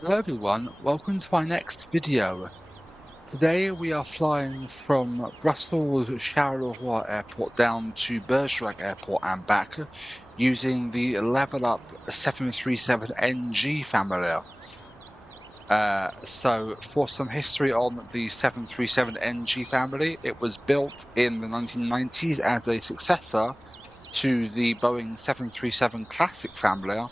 Hello everyone, welcome to my next video. Today we are flying from Brussels Charleroi Airport down to Bergerac Airport and back using the LevelUp 737NG family. So for some history on the 737NG family, it was built in the 1990s as a successor to the Boeing 737 Classic family,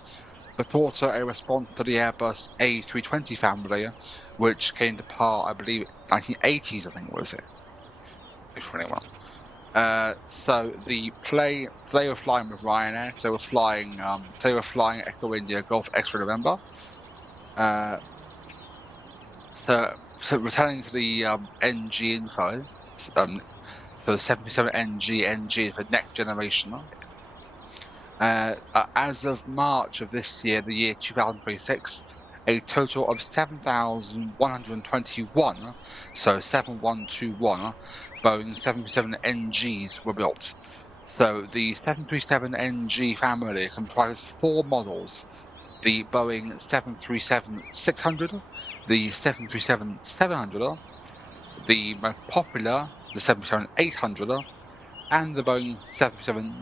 but also a response to the Airbus A320 family, which came to part, I believe, 1980s, I think was it? 21. So they were flying with Ryanair. They were flying Echo India Golf Extra November. Uh, so returning to the NG info, um, so the 737 NG for next generation. As of March of this year, the year 2026, a total of 7,121, so 7121, Boeing 737 NGs were built. So the 737 NG family comprises four models: the Boeing 737-600, the 737-700, the most popular, the 737-800, and the Boeing 737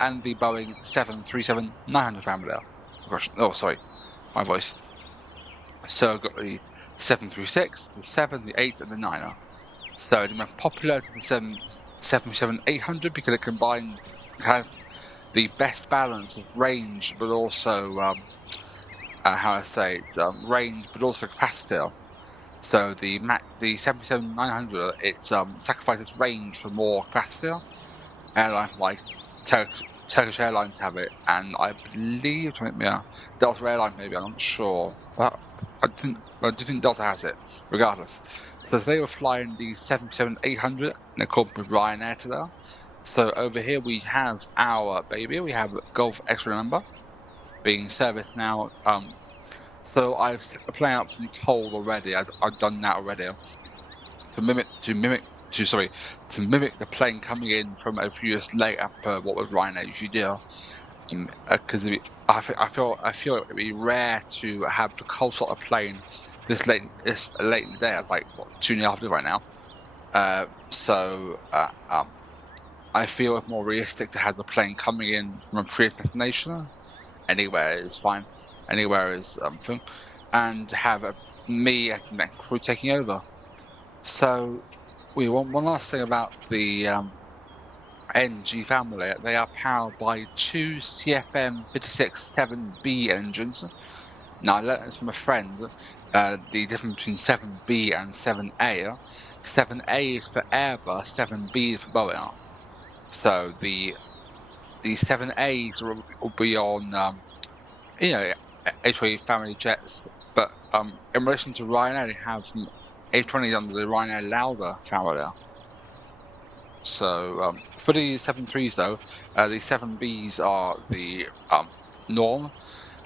and the Boeing 737-900 family. Oh, gosh, oh sorry, my voice. So I've got the 736, the 7, the 8, and the 9. So the most popular is the 737-800 because it combines have the best balance of range, but also how I say it, range, but also capacity. So the 737-900 it sacrifices range for more capacity. Airline like Turkish Airlines have it, and I believe Delta Airlines maybe. I'm not sure, but I do think Delta has it. Regardless, so they were flying the 737-800, and they're called with Ryanair to there. So over here we have our baby. We have Golf Extra number being serviced now. So I've set the plane up from cold already. I've done that already to mimic the plane coming in from a few years later per what was Ryanair usually do. Because I feel it would be rare to have the cold sort of plane this late in the day. At like what 2 and a half right now. So I feel it's more realistic to have the plane coming in from a previous destination. Anywhere is fine. Anywhere is thing, and have me and the crew taking over. So we want one last thing about the NG family. They are powered by two CFM 56-7B engines. Now, I learned this from a friend. The difference between 7B and 7A. 7A is for Airbus, 7B is for Boeing. So the 7As will be on you know A3 family jets, but in relation to Ryanair, they have some A20s under the Ryanair Lauda family. So for the 7.3s though, the 7Bs are the norm.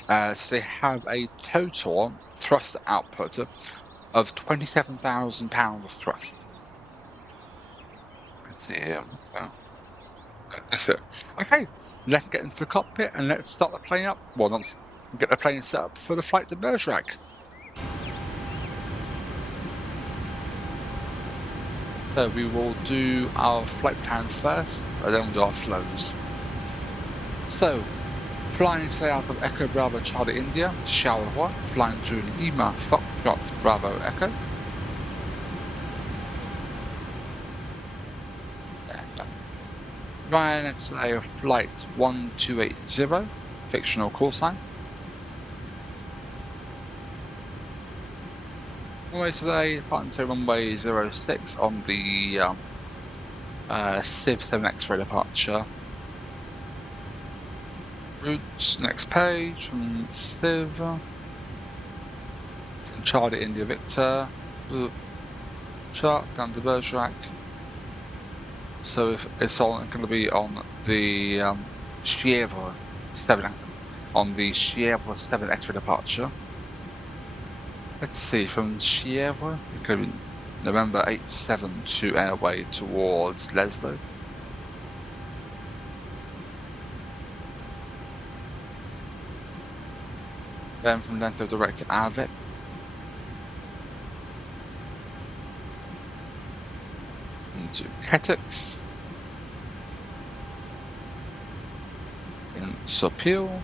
So they have a total thrust output of 27,000 pounds of thrust. Let's see. That's it. Okay, let's get into the cockpit and let's start the plane up. Well, not get the plane set up for the flight to Bergerac. So we will do our flight plan first, and then we'll do our flows. So, flying today out of Echo Bravo Charlie India to Charleroi, flying to Lima Foxtrot Bravo Echo. Ryanair today of flight 1280, fictional call sign. Runway today, departing to runway 06 on the Civ 7 X-ray departure. Routes, next page from Civ. Charlie India Victor. Chart down to Bergerac. So if it's going to be on the Chievre 7 on the Chievre 7 X-ray departure. Let's see, from Chievre, it could be November 872 airway towards Leslo. Then from Lento direct to Avit, into Ketix. In Sopil.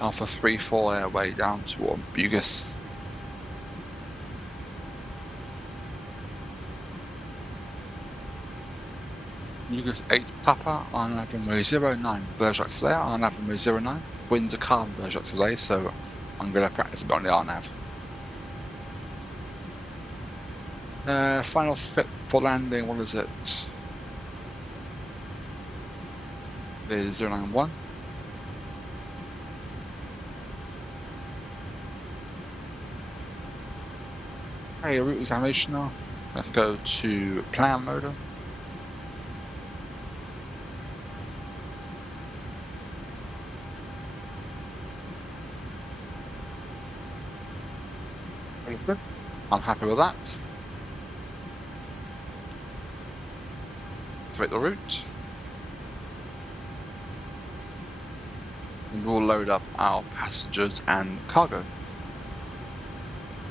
Alpha 3-4 airway down toward Bugus. Bugus 8 Papa on runway 09 Bergerac Roumanière on runway 09. Winds are calm Bergerac Roumanière, so I'm going to practice a bit on the RNAV. Final fit for landing, what is it? It is 091. Okay, route examination now. Let's go to plan mode. Very good. I'm happy with that. Activate the route. And we'll load up our passengers and cargo.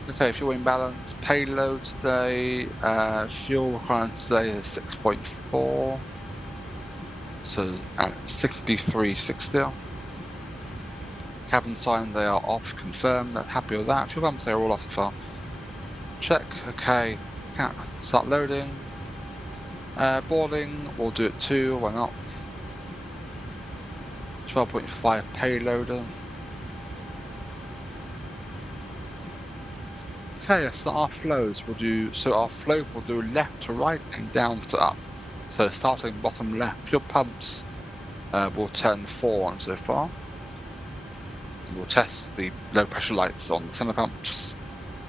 Okay, fuel imbalance, payload today, fuel requirement today is 6.4, so at 63.60. Cabin sign, they are off, confirmed, happy with that. Fuel pumps, they are all off far. Check, okay, start loading. Boarding, we'll do it too, why not? 12.5 payloader. Okay, so our flows will do, our flow will do left to right and down to up. So starting bottom left, fuel pumps will turn 4 on so far. And we'll test the low pressure lights on the center pumps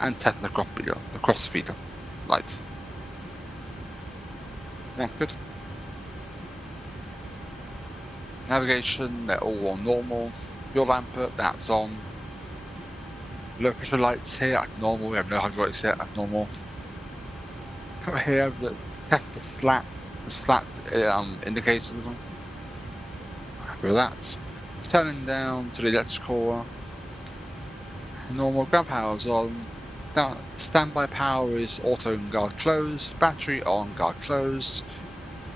and test the cross feeder light. Yeah, good. Navigation, they're all on normal. Fuel lamp, that's on. Low pressure lights here at normal, we have no hydraulics yet at normal. Over here, test the slat indicators. Happy with that. Turning down to the electrical. Normal ground power's on. Now, standby power is auto and guard closed. Battery on, guard closed.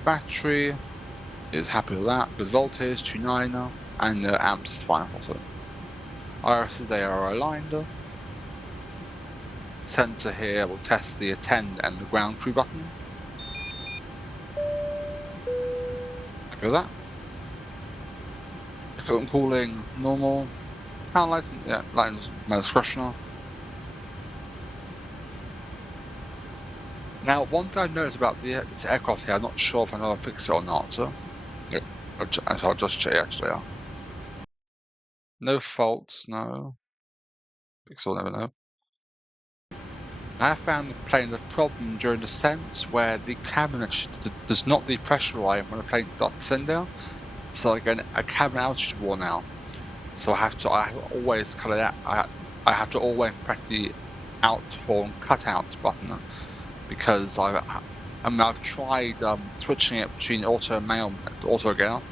Battery is happy with that. Good voltage, 2.9 now. And amps is fine also. IRSs, they are aligned. Center here, we'll test the attend and the ground crew button. Happy with that. Equipment cooling, normal. Power lighting, yeah, lighting is my discretion. Now, one thing I've noticed about this aircraft here, I'm not sure if I know how to fix it or not. So, yeah, I'll just check actually. No faults, no. Fix or never know. I found the plane a problem during descent where the cabin does not depressurize when the plane starts to descend down. So I get a cabin altitude war now. So I have to always cut it out. I have to always press the out horn cutout button because I've tried switching it between auto and manual, auto again,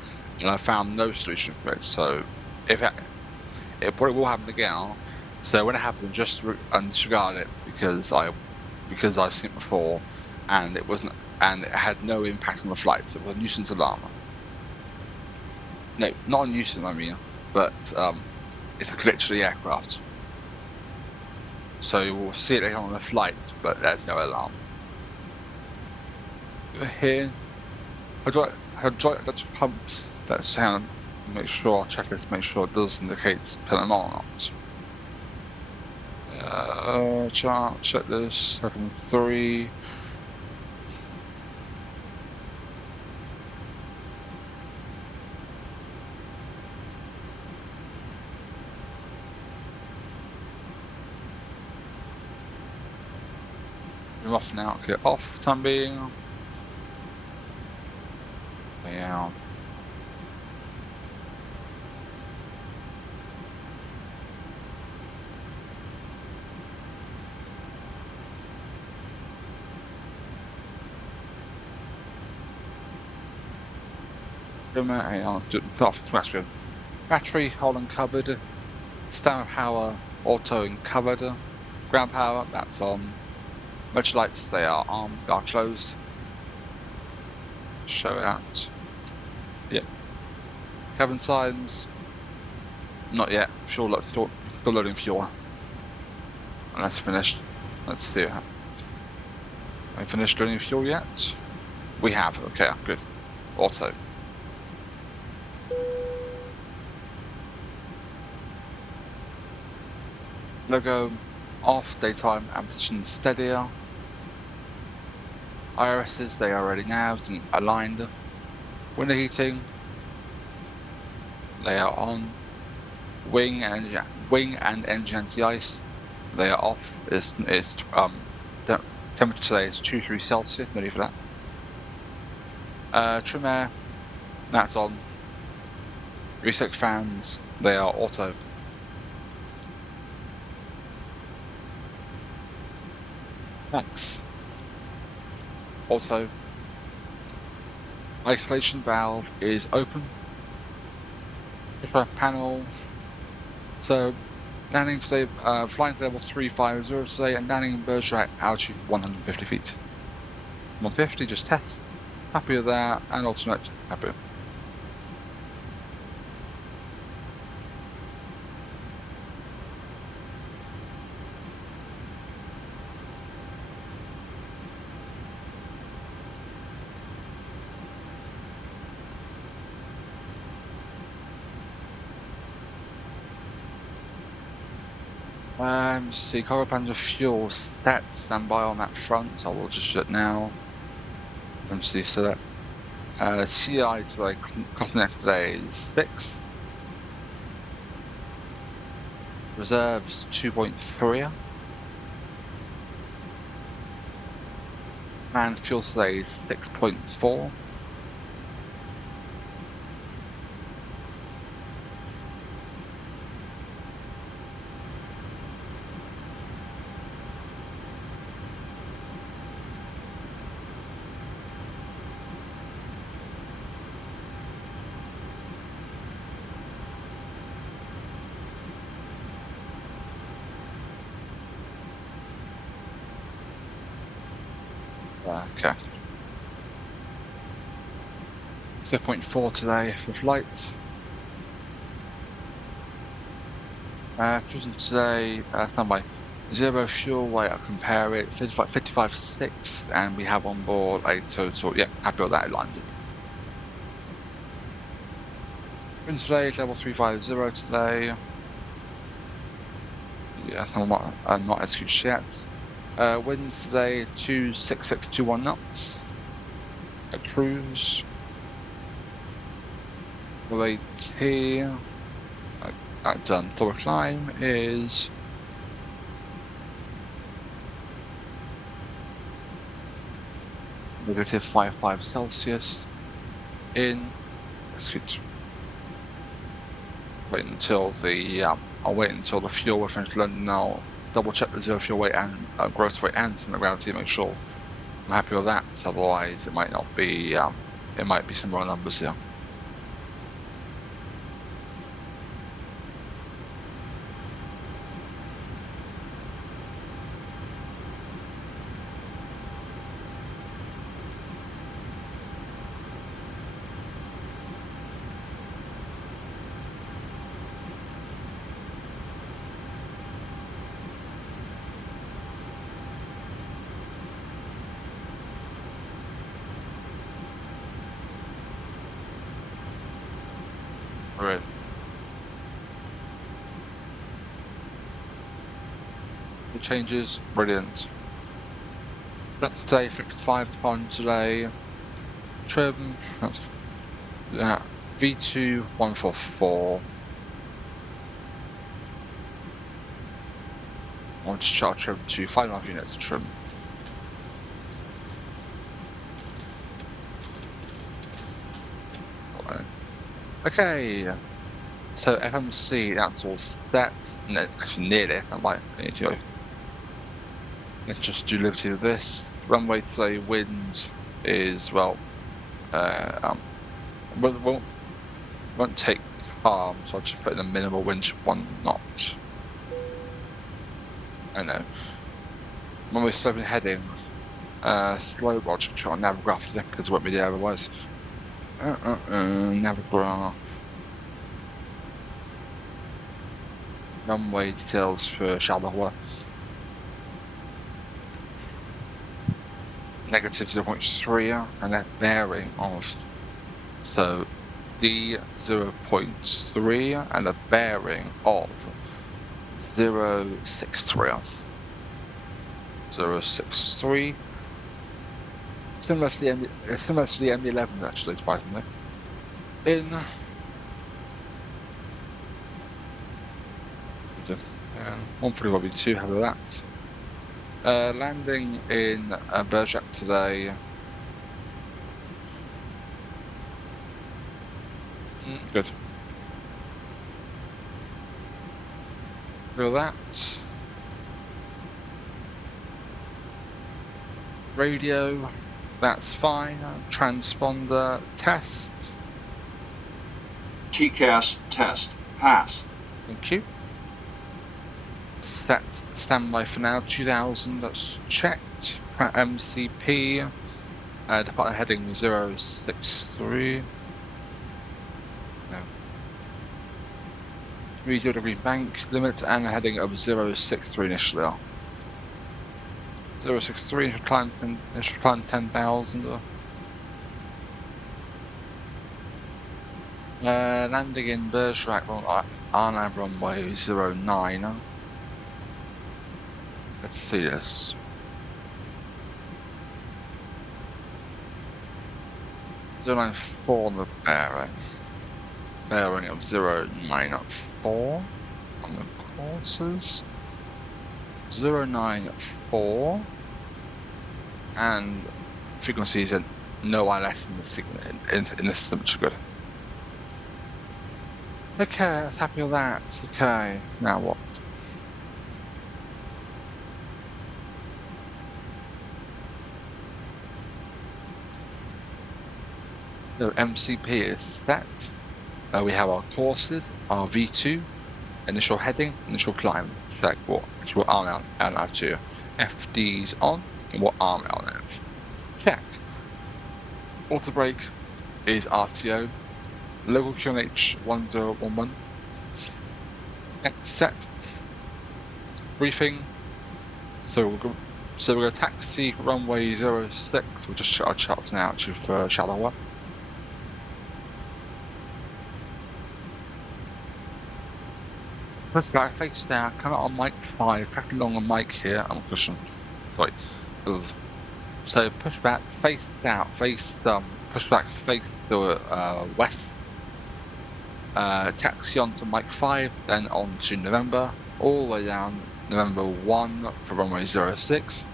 and I found no solution for it. So it probably will happen again. So when it happens, just disregard it because I've seen it before, and it had no impact on the flights. It was a nuisance alarm. No, not a nuisance, I mean, but it's a glitch to the aircraft. So you will see it later on the flights, but there's no alarm. Here, hydraulic pumps. Let's make sure, check this, make sure it does indicate turn them on or not. Check this, 7.3. We're off now, okay, off, time being. Yeah. That's good. Battery, hold and covered. Standby power, auto and covered. Ground power, that's on. Motor lights, they are armed, are closed. Show it out. Yep. Cabin signs. Not yet. Still loading fuel. And that's finished. Let's see. Have we finished loading fuel yet? We have. Okay, good. Auto. Logo off, daytime and position steadier. IRSs, they are ready now, aligned. Window heating, they are on. Wing and engine anti-ice, they are off. Temperature today is 2-3 Celsius, no need for that. Trim air, that's on. Reset fans, they are auto. Max. Auto. Isolation valve is open. Panel. So landing today, flying to level 350 today, and landing in Bergerac altitude 150 feet. 150, just test. Happy with that, and alternate, happy. See, cargo plans of fuel set, stand by on that front. I will just do it now. See, so that CI today, Cotton today is 6. Reserves 2.3. And fuel today is 6.4. Okay. 6.4 today for flight. Cruising today, standby. 0 fuel weight, I'll compare it. 55.6, and we have on board a total. Yeah, happy with that, it lines it. Wind today, level 350 today. Yeah, I'm not executed yet. Winds today 26621 knots. A cruise. Weight here. Done. Tower climb is -55 Celsius. In. Execute. Wait until the I'll wait until the fuel will finish loading now. Double check the 0 fuel weight and gross weight and center gravity, make sure I'm happy with that. Otherwise, it might not be. It might be some wrong numbers here. Right. The changes, brilliant. Today, fixed 5 to pound today. Trim, that's V2144. I want to charge trim to 5.5 units trim. Okay, so FMC, that's all set. No, actually nearly. I might need to go. Let's just do liberty with this. Runway today, wind is, well, won't take calm, so I'll just put in a minimal wind 1 knot. I know. when we're sloping heading, slow logic chart on Navigraph because it won't be there otherwise. Navigraph. Runway details for Charleroi. Negative 0.3 and a bearing of, so D 0.3 and a bearing of 063. 063. Similar to the MD11 actually, surprisingly. In 141V2, have that. Landing in Bergerac today. Good. Feel that. Radio, that's fine. Transponder test. TCAS test. Pass. Thank you. Set standby for now. 2000. That's checked. MCP. Departure heading 063. No. 3 bank limit and a heading of 063 initially. 063 should climb 10,000. Landing in Bergerac Roumanière runway 09. Let's see this. .094 on the bearing. Bearing of 094 on the courses. 094 and frequencies and no ILS in the signal in the system, which is good. Okay, that's happy with that. Okay, now what? So MCP is set. We have our courses, our V2, initial heading, initial climb. Check what arm out to. FD's on, and what arm out of. Check. Auto brake is RTO. Local QNH 1011. Set. Briefing. So we're going to taxi runway 06. We'll just shut our charts now actually for Charleroi. First guy, face down, come out on mic 5, track along on mic here, I'm pushing. Sorry. So pushback, face out, pushback, face the west. Taxi on to mic 5, then on to November, all the way down November 1 for runway 06.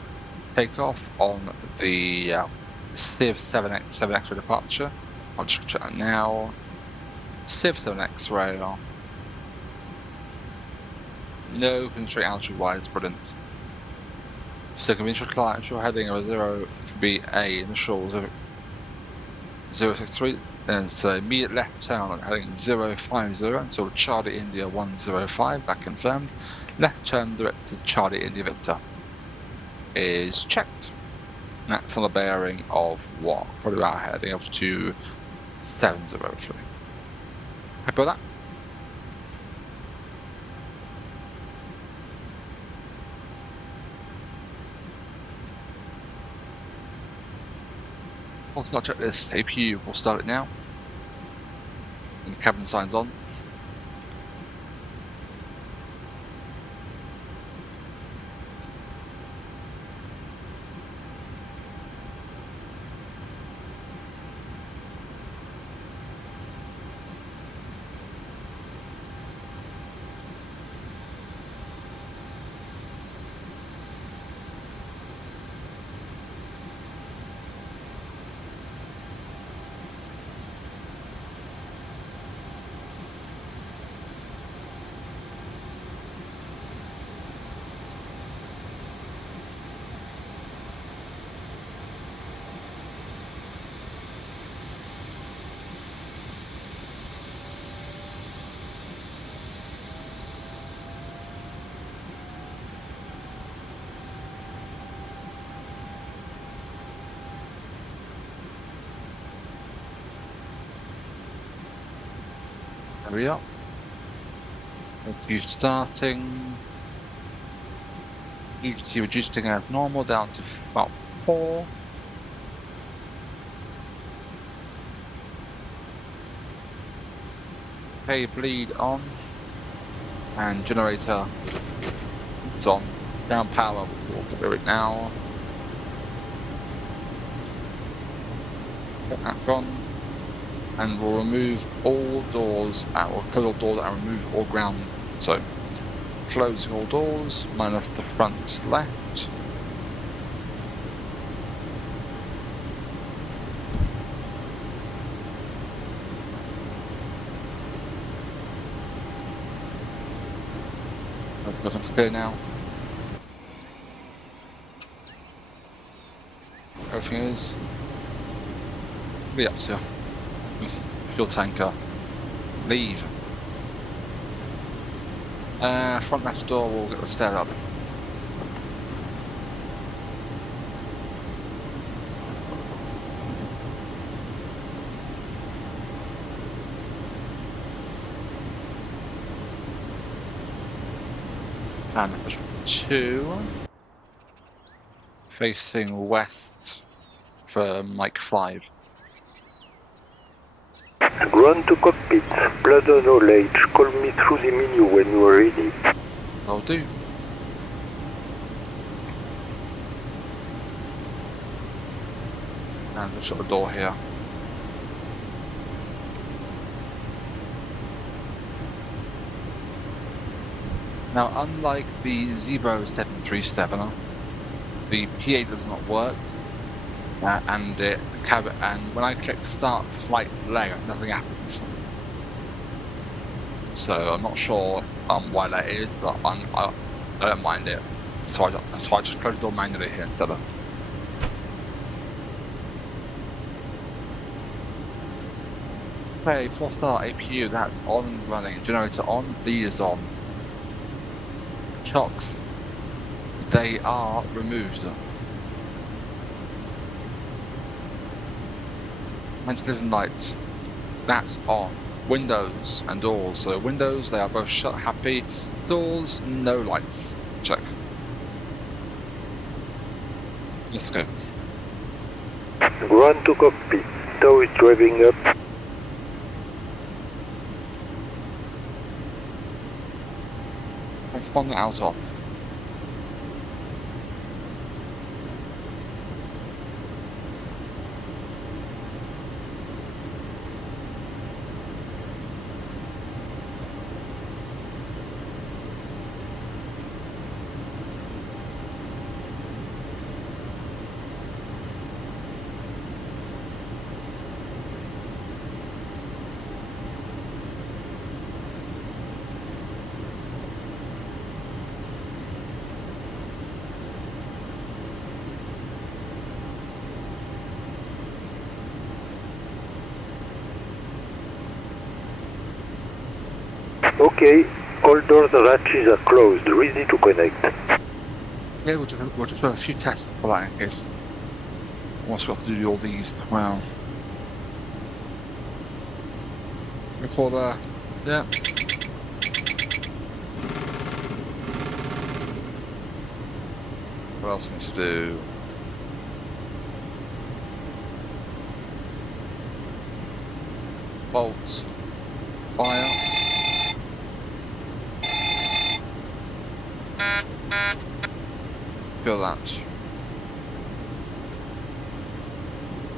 Takeoff on the Civ 7X for departure. I'll just check that now. Civ 7X rail. No constraint altitude wise, brilliant. So conventional climb, initial heading of 0 could be A, initial 063, and so immediate left turn on heading 050, so Charlie India 105, that confirmed. Left turn direct to Charlie India Victor is checked. And that's on a bearing of what? Probably about a heading of 270. Happy with that? We'll start checklist. APU, we'll start it now. And the cabin signs on. Hurry up. You starting. You can see reducing as normal down to about 4. Okay, bleed on. And generator. It's on. Down power. We'll do it now. Get that gone. And we'll remove all doors. We'll close all doors and remove all ground. So, closing all doors minus the front left. That's nothing clear now. Everything is. Be up to fuel tanker. Leave. Front left door, we'll get the stairs up. And push 2. Facing west for Mike 5. Ground to cockpit. Blood on knowledge. Call me through the menu when you are ready. I'll do. And we'll shut the door here. Now, unlike the Zebro 737, the PA does not work, and when I click Start Flight Select, nothing happens. So I'm not sure why that is, but I don't mind it. So I just close the door manually here instead of. Okay, 4-star APU, that's on and running. Generator on, bleed is on. Chocks, they are removed. Ventilating lights, that's on. Windows and doors, so windows, they are both shut, happy. Doors, no lights, check. Let's go. Ground to cockpit. Tow is driving up. On the out off. Okay, all doors and hatches are closed, ready to connect. Yeah, we'll just do a few tests for that in case. Once we have to do all these, wow. Recorder, yeah. What else we need to do? Bolts, fire. Feel that.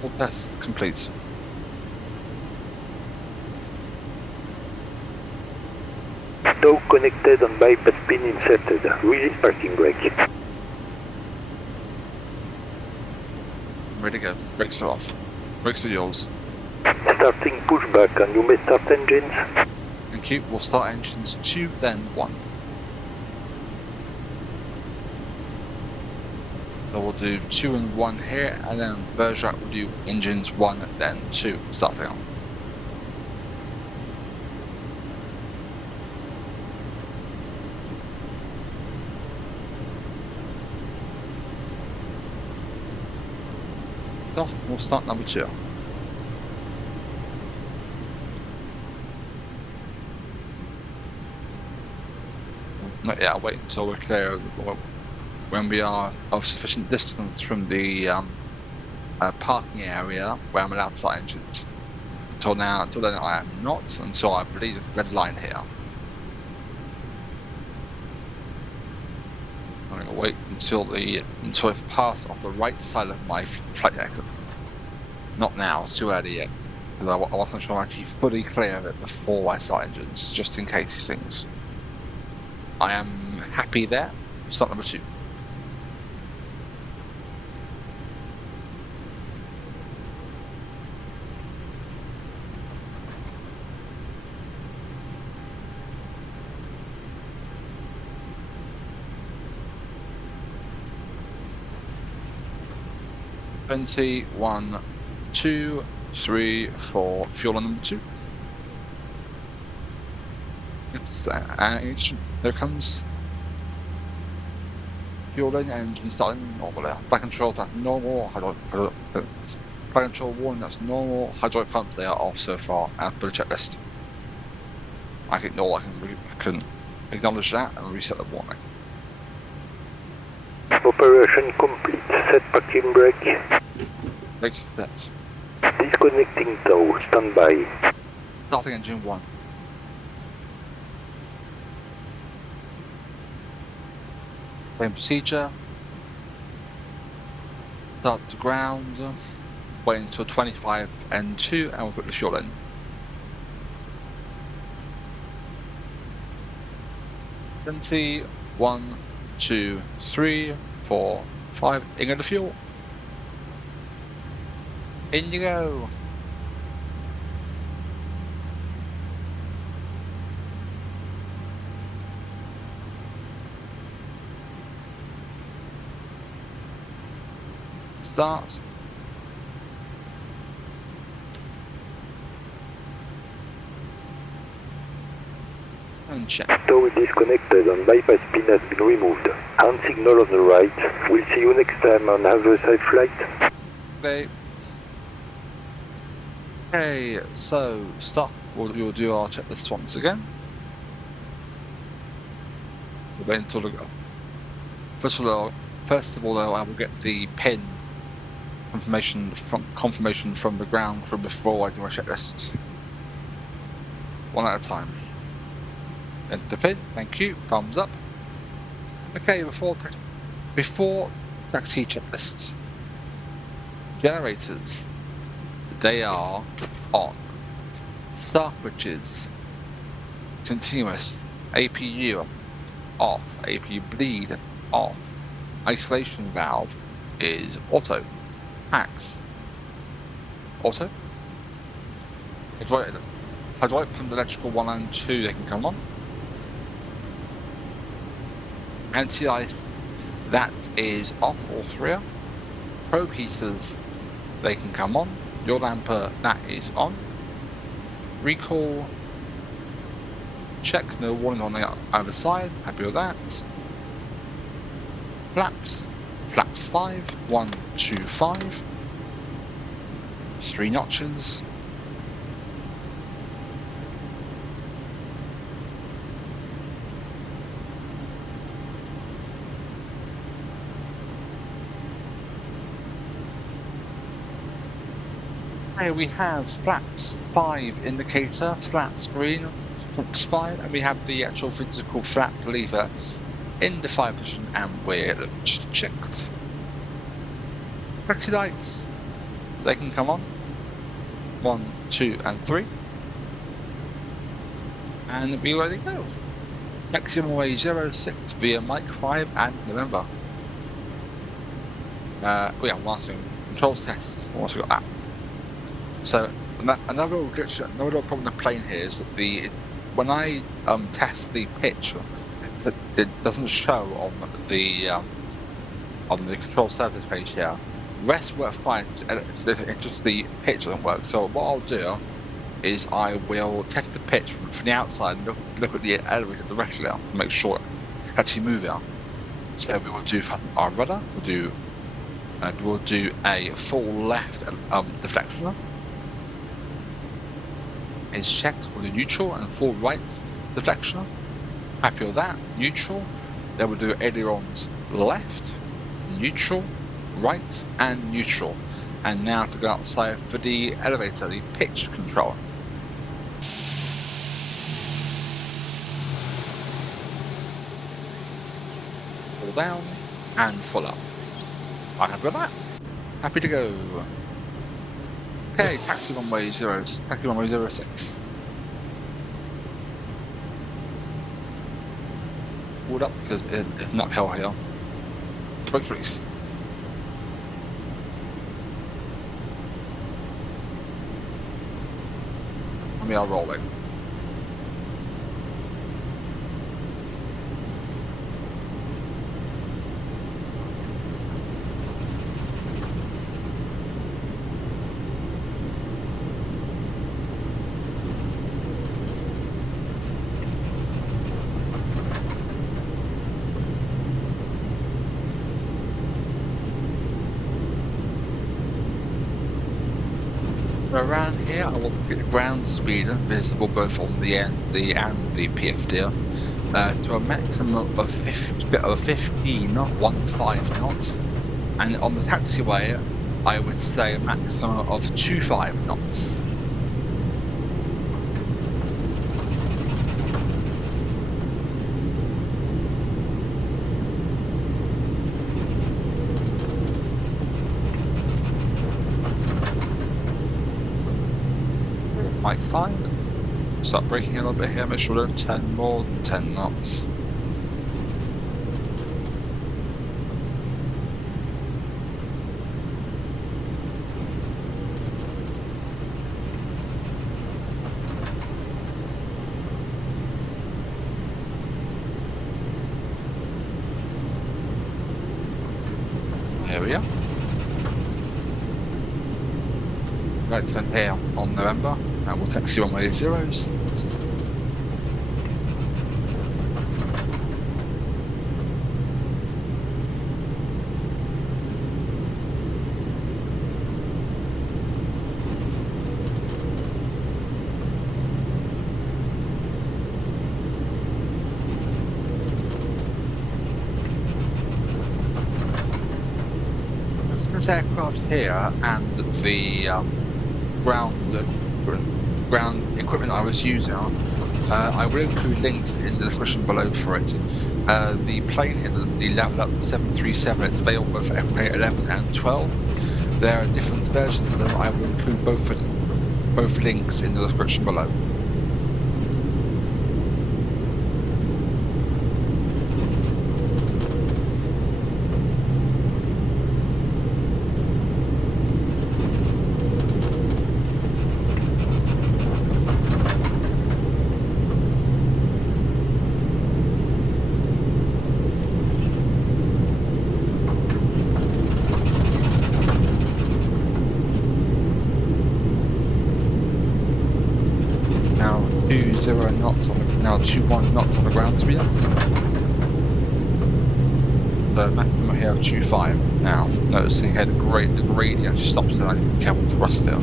All tests complete. Tow connected and bypass pin inserted. Release parking brake. Ready to go. Brakes are off. Brakes are yours. Starting pushback, and you may start engines. Thank you. We'll start engines 2, then 1. So we'll do 2 and 1 here, and then Bergerac will do engines 1, then 2, starting on. So we'll start number 2. Not yet. I'll wait until we're clear when we are of sufficient distance from the parking area where I'm allowed to start engines. Until then I am not, until I believe the red line here. I'm going to wait until I've passed off the right side of my flight deck. Not now, it's too early yet. Because I want to make sure I'm actually fully clear of it before I start engines, just in case these things. I am happy there. Start number 2. Twenty, 1, 2, 3, 4. Fuel on number 2. There comes fueling and starting normally. Flight control, that's normal. Flight control warning, that's normal. Hydraulic pumps, they are off so far as per the checklist. I can acknowledge that and reset the warning. Operation complete. Set parking brake. Brakes set. Disconnecting tow. Stand by. Starting engine 1. Same procedure. Start to ground. Wait until 25 N2 and we'll put the fuel in. Plenty. 1, 2, 3, 4, 5. In the fuel. In you go. Start. And check. Tow is disconnected and bypass pin has been removed. Hand signal on the right. We'll see you next time on other side flight. Okay, so stop. We'll do our checklist once again. We'll wait until first of all, though, I will get the pin confirmation from the ground crew before I do my checklist. One at a time. Enter pin. Thank you. Thumbs up. Okay, before taxi checklist. Generators. They are on. Start switches. Continuous. APU off. APU bleed off. Isolation valve is auto. Packs. Auto. Hydraulic pump electrical 1 and 2, they can come on. Anti-ice, that is off, all 3 are. Probe heaters, they can come on. Your damper, that is on. Recall, check, no warning on the other side, happy with that. Flaps 5, 1, 2, 5. 3 notches. Here we have flaps 5 indicator, slats green, hooks 5, and we have the actual physical flap lever in the 5 position, and we're just checked. Taxi lights, they can come on. 1, 2, and 3. And we're ready to go. Taxi runway 06 via Mike 5 and November. Yeah, one thing. Controls test. Once we got that. So another problem with the plane here is that when I test the pitch, it doesn't show on the control service page here. The rest work fine. It's just the pitch doesn't work. So what I'll do is I will test the pitch from the outside and look at the elevator directly to make sure it's actually moving. So we will do our rudder. We will do a full left deflection. Is checked with the neutral and full right deflection. Happy with that. Neutral. Then we'll do ailerons left, neutral, right, and neutral. And now to go outside for the elevator, the pitch control. Pull down and full up. I'm happy with that. Happy to go. Okay, taxi runway 06. Pulled up because it's not hell here. Brakes released. And we are rolling. Around here, I want to get the ground speed visible both on the end and the PFD to a maximum of 15 knots, and on the taxiway, I would say a maximum of 25 knots. Might find. Start braking a little bit here, make sure we don't turn more than 10 knots. Here we are. Right turn here on November. And we'll taxi runway 06. This aircraft here and the ground equipment I was using, I will include links in the description below for it. The plane here, the LevelUp 737, it's available for FPA 11 and 12. There are different versions of them. I will include both links in the description below. Now 20 knots on the, now 21 knots on the ground speed. So maximum here of 25. Now noticing here the gradient stops and I need to be careful to rust here.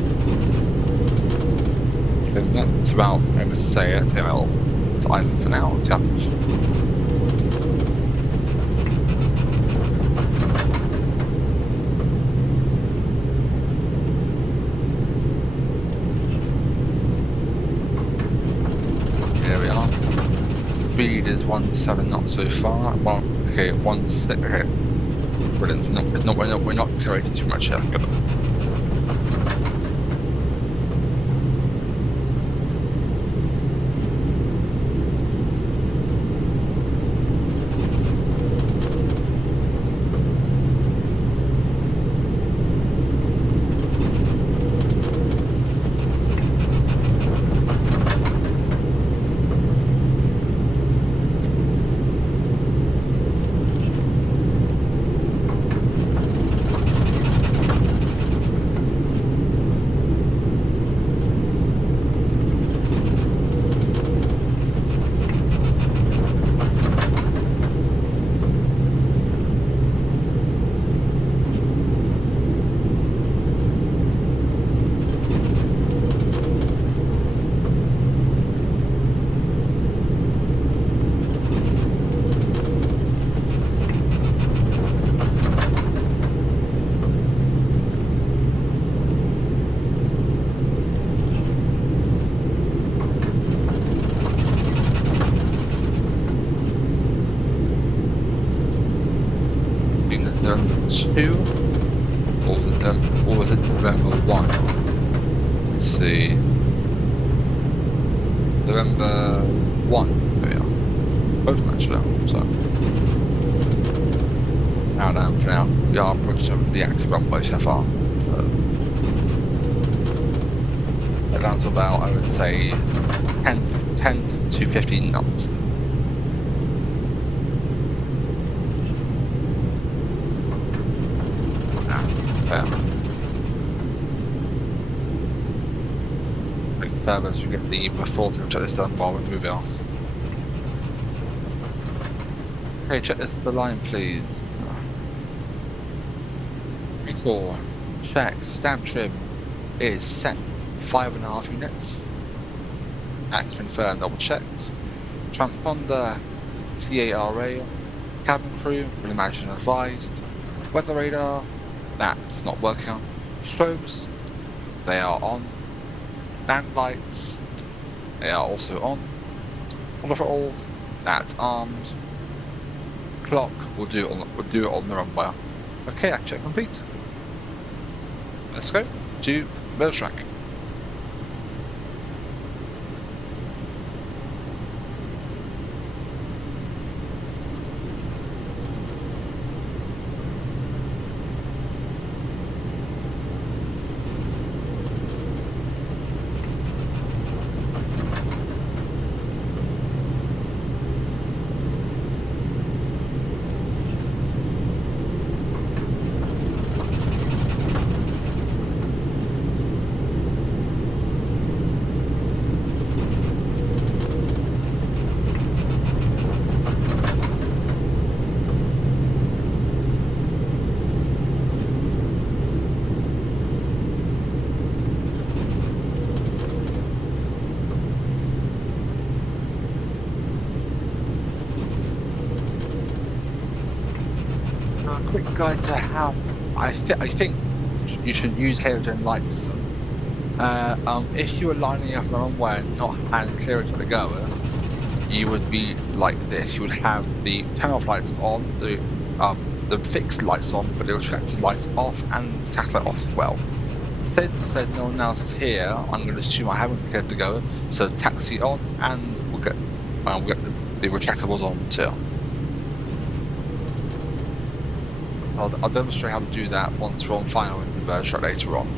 Then that's about, I would say, it's L5 for now. It happens. Speed is 17 knots so far. Well, okay, 16. Okay, brilliant. We're not accelerating too much here. Good. 2? Or was it November 1? Let's see. November 1. There we are. Both matched now, so. Now down for now. We are approaching the active runway so far. So. Down to about, I would say, 10 to 15 knots. Further as we get the before to check this done while we're moving on. Okay, check this the line please. 3-4. Check. Stab trim is set 5.5 units. Act confirmed, double checked. Transponder TARA. Cabin crew, will imagine advised. Weather radar, that's not working on. Strobes, they are on. Land lights, they are also on. On all, that's armed. Clock, we'll do it on the runway. Okay, act check complete. Let's go to Bergerac. Quick guide to how I think you should use halogen lights. If you were lining up the runway and not hand clearance on the goer, you would be like this. You would have the turn-off lights on, the fixed lights on, but the retracted lights off, and the tack light off as well. Since there's no one else here, I'm going to assume I haven't cleared the goer, so taxi on, and we'll get the retractables on too. I'll demonstrate how to do that once we're on final into the Bergerac later on.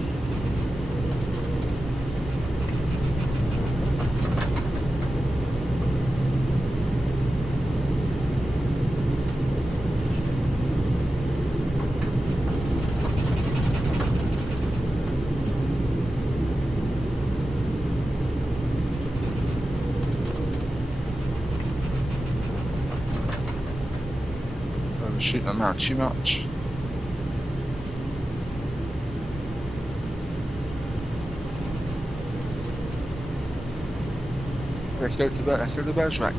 Shoot them out too much. Let's go to the Bergerac.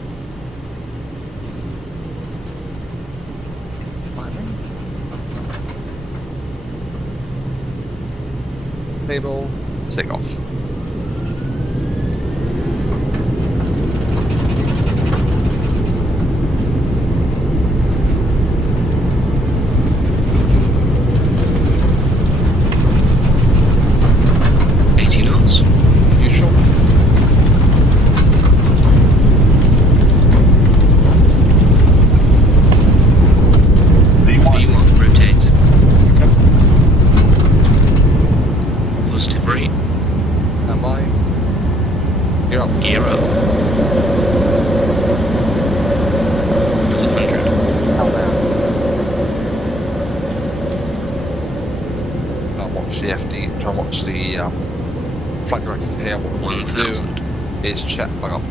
Table, Takeoff. Gear up. 400. I'll watch the FD, try and watch the flight directors here. What we need to do is check back up.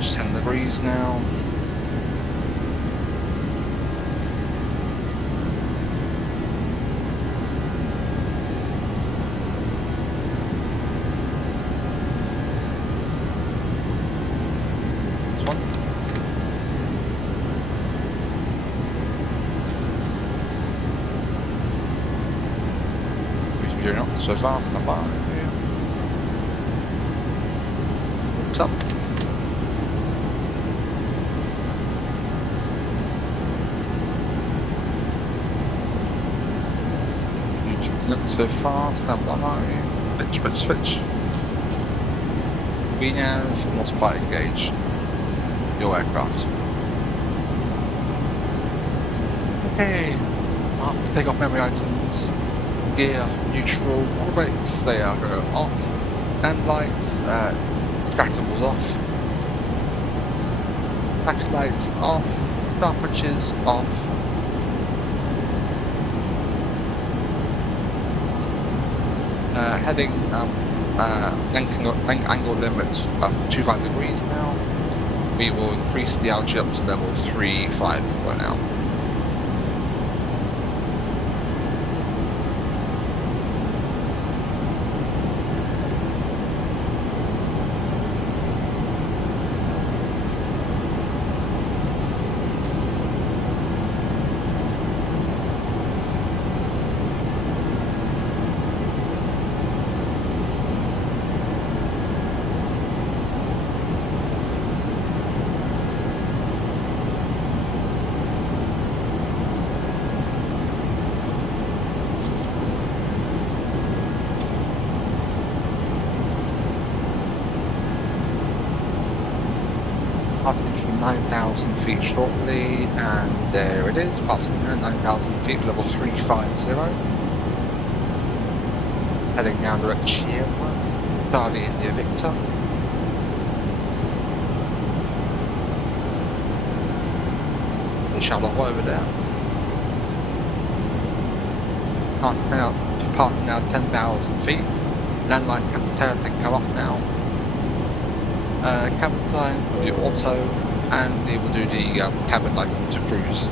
Just 10 degrees now. So far, not bad. brakes up. Not so far, stand by, switch. VNAV, multiply, engage your aircraft. Okay, after take off memory items, gear, neutral, all brakes, they are going off, and lights, extractables off, taxi lights off, dark bridges off. Heading angle limit 25 degrees now. We will increase the LG up to level 3.5 right now. Passing through 9,000 feet shortly, and there it is, passing through 9,000 feet, level 350. Heading down direct Chieva, Charlie India Victor. The Charleroi over there. Passing now 10,000 feet. Landline cafeteria can come off now. Cabin time, we'll do auto, and we will do the cabin license to cruise.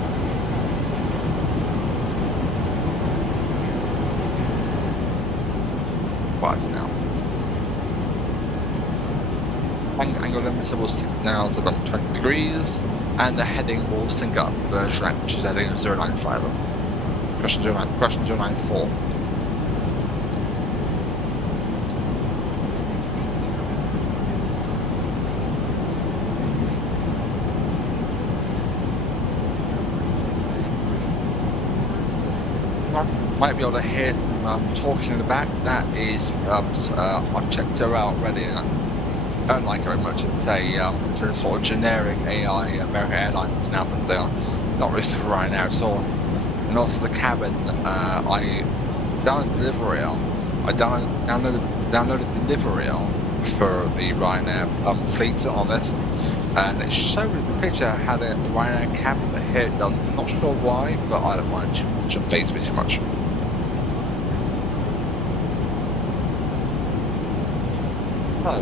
Quiet now. Angle limiter will sink now to about 20 degrees, and the heading will sync up Bergerac, which is heading 095. Question 094. Might be able to hear some talking in the back. That is, I've checked her out already, and I don't like it very much. It's a sort of generic AI American Airlines now, but they are not really for Ryanair at all. And also the cabin, I downloaded delivery for the Ryanair fleet on this, and it showed in the picture how the Ryanair cabin here does. Not sure why, but I don't mind. It shouldn't faze me too much. So,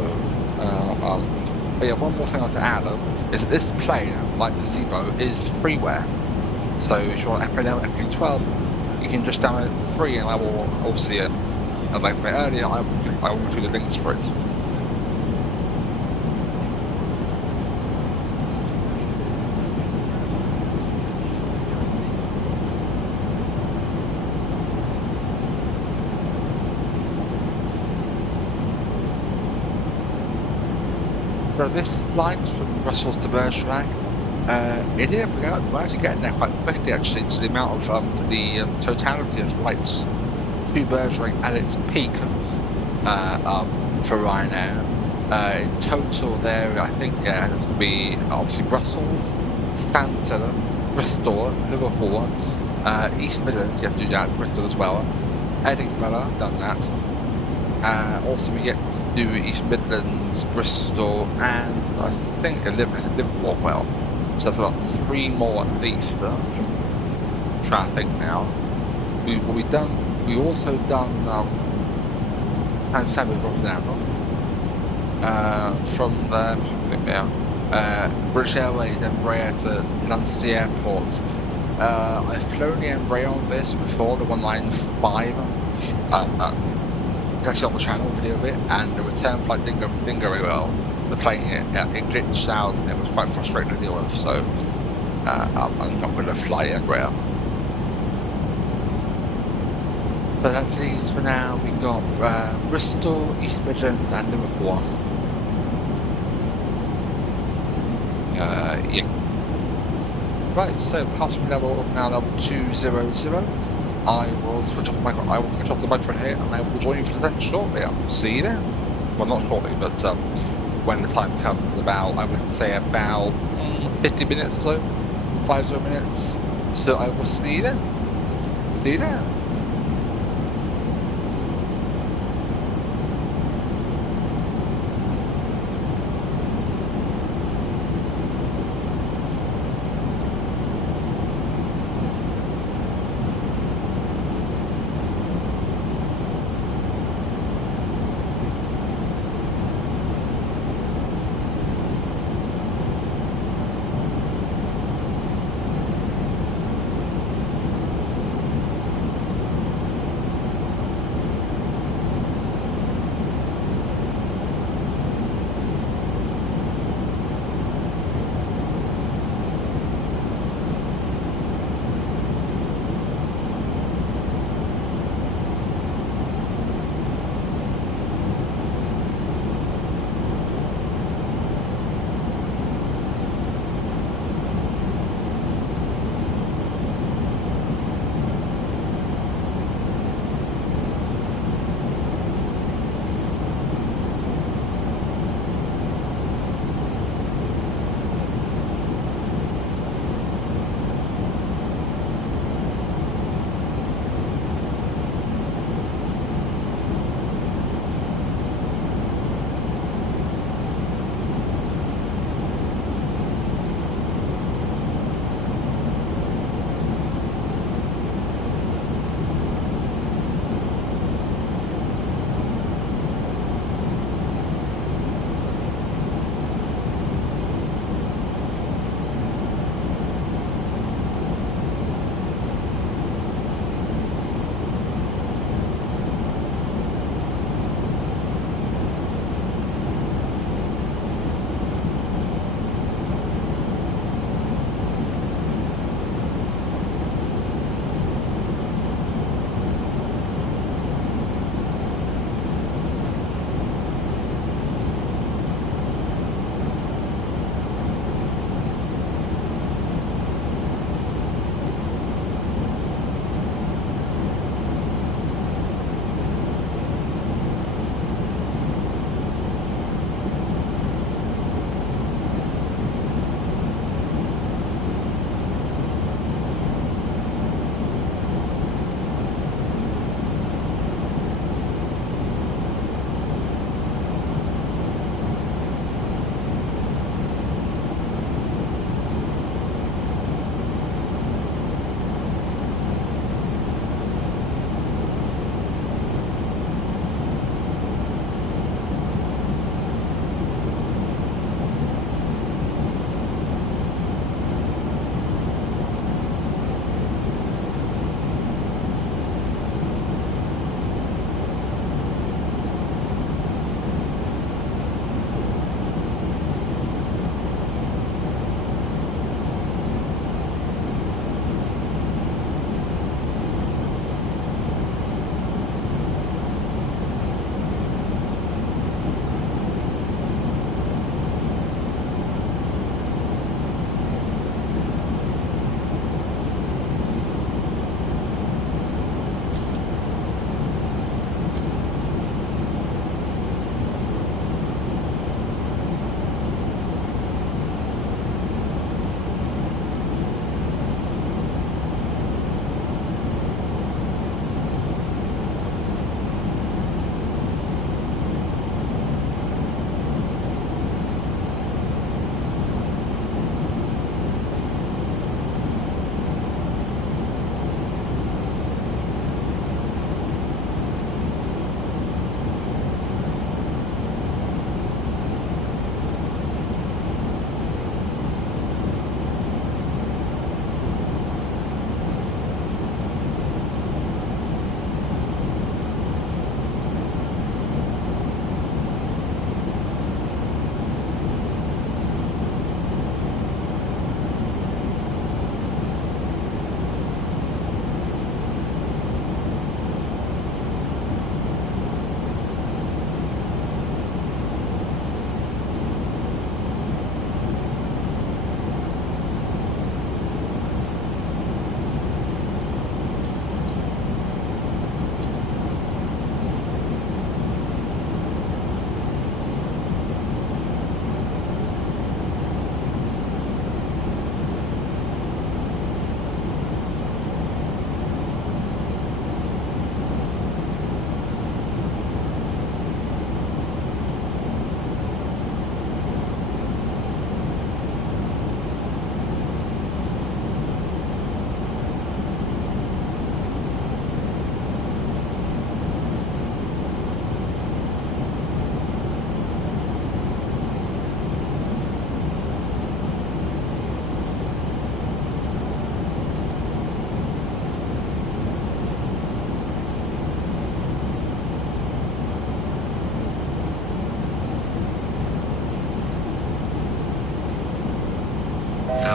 but yeah, one more thing I have to add is that this plane, like the Zero, is freeware. So if you want FP12, you can just download it for free, and I will obviously, as I said earlier, I will include the links for it. So this flight from Brussels to Bergerac, we're actually getting there quite quickly actually, to the amount of the totality of flights to Bergerac at its peak for Ryanair. In total there, I think it will be obviously Brussels, Stansted, Bristol, Liverpool, East Midlands, you have to do that, Bristol as well, Edinburgh, done that. Also we get to do East Midlands, Bristol, and I think Liverpool as well. So that's about 3 more at least traffic now. We also done San from British Airways Embraer to Nancy Airport. I've flown the Embraer on this before, the 195. It's actually on the channel, video of it, and the return flight didn't go very well. The plane it glitched out, and it was quite frustrating to deal with. So I'm not going to fly Embraer. So that's these for now. We got Bristol, East Midlands, and Liverpool. Yeah. Right, so passing level now level 200. I will switch off the microphone here, and I will join you for the descent shortly. I'll see you then. Well, not shortly, but when the time comes, I would say about 50 minutes or so, 50 minutes. So I will see you then. See you then.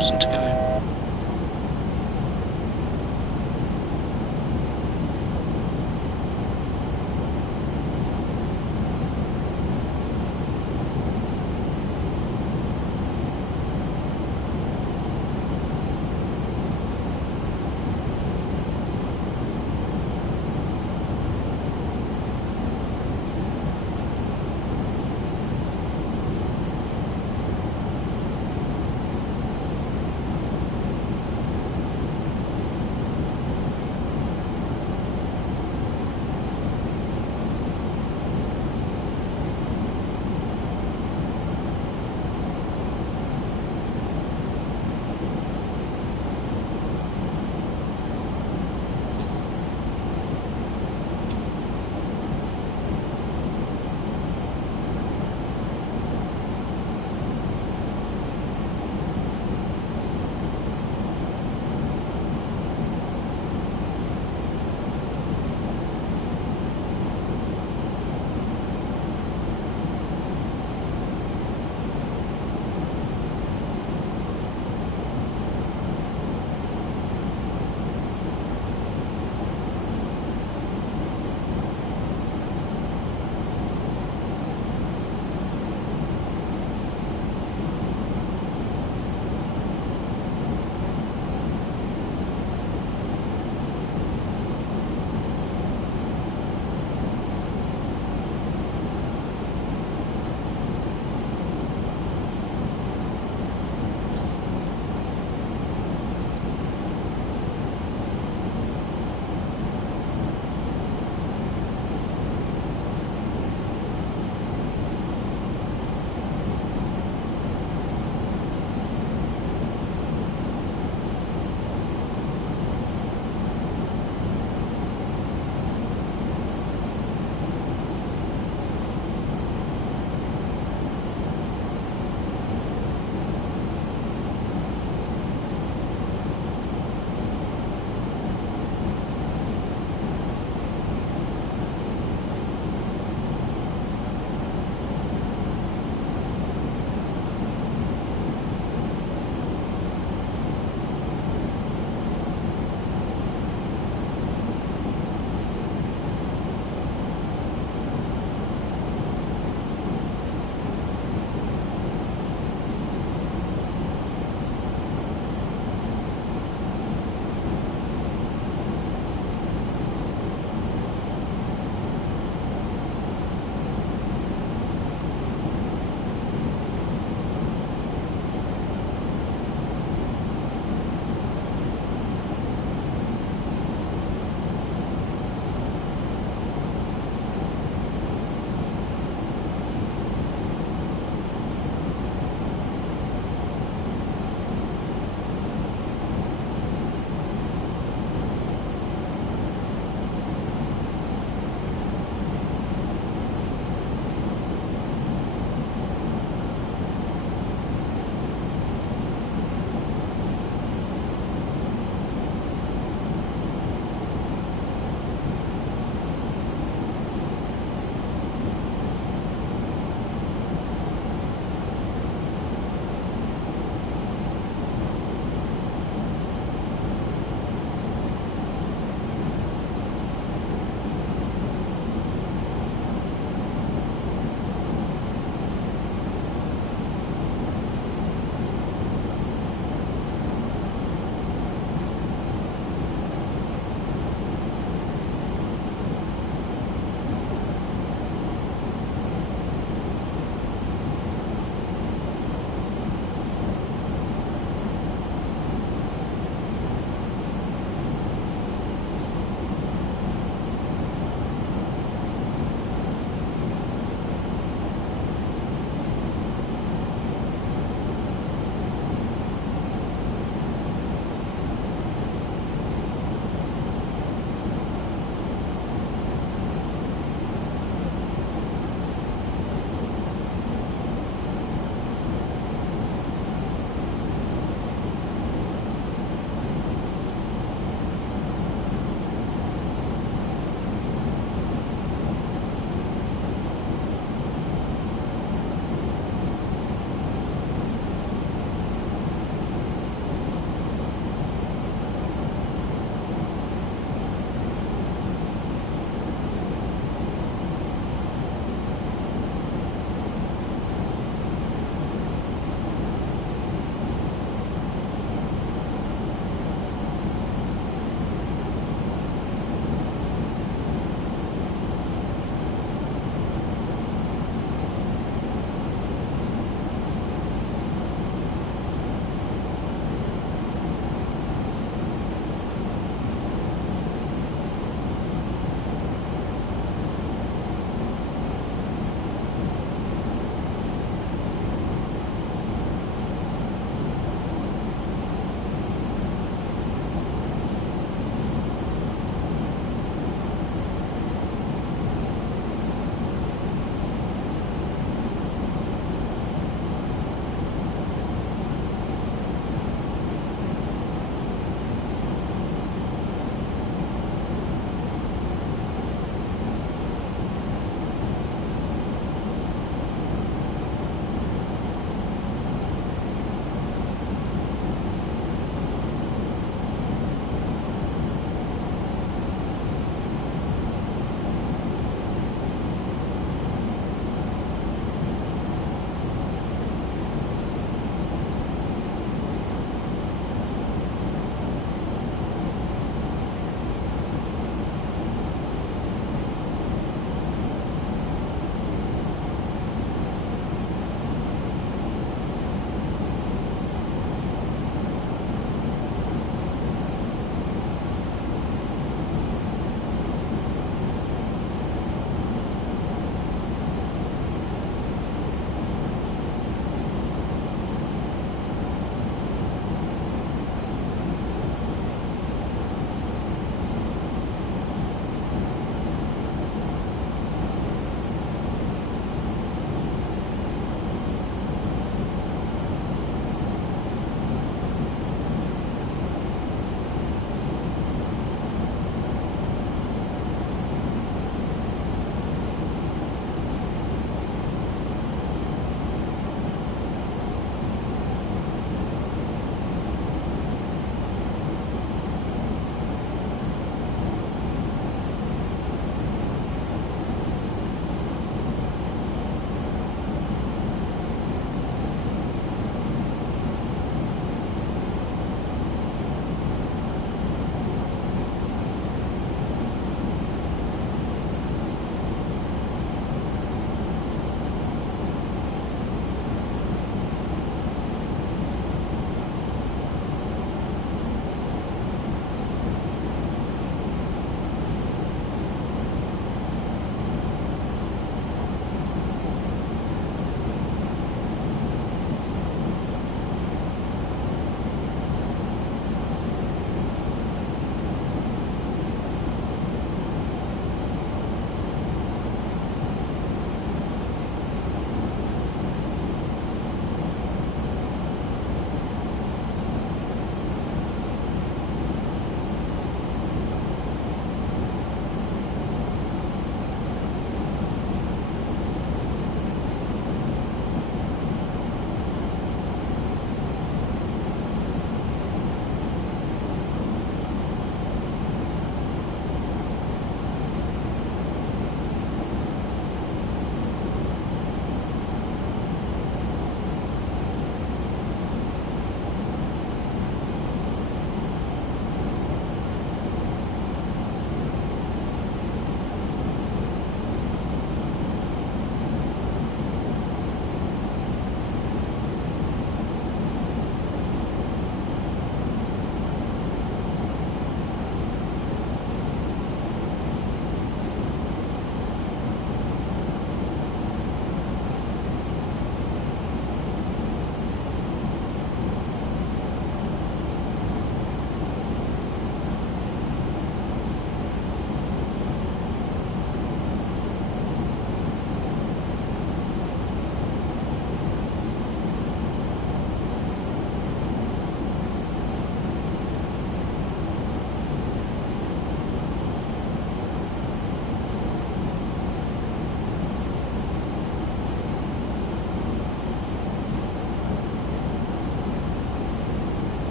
1,000 to go.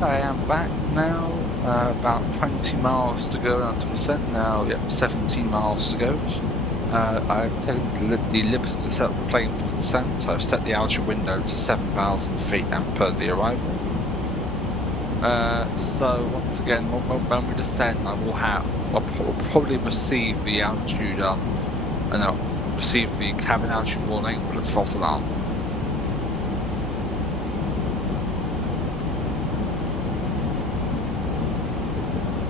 I am back now, about 20 miles to go down to percent now, yep, 17 miles to go. I've taken the liberty to set the plane for descent. I've set the altitude window to 7,000 feet and per the arrival. So once again, when we descend, I'll probably receive the altitude, and I'll receive the cabin altitude warning with its false alarm.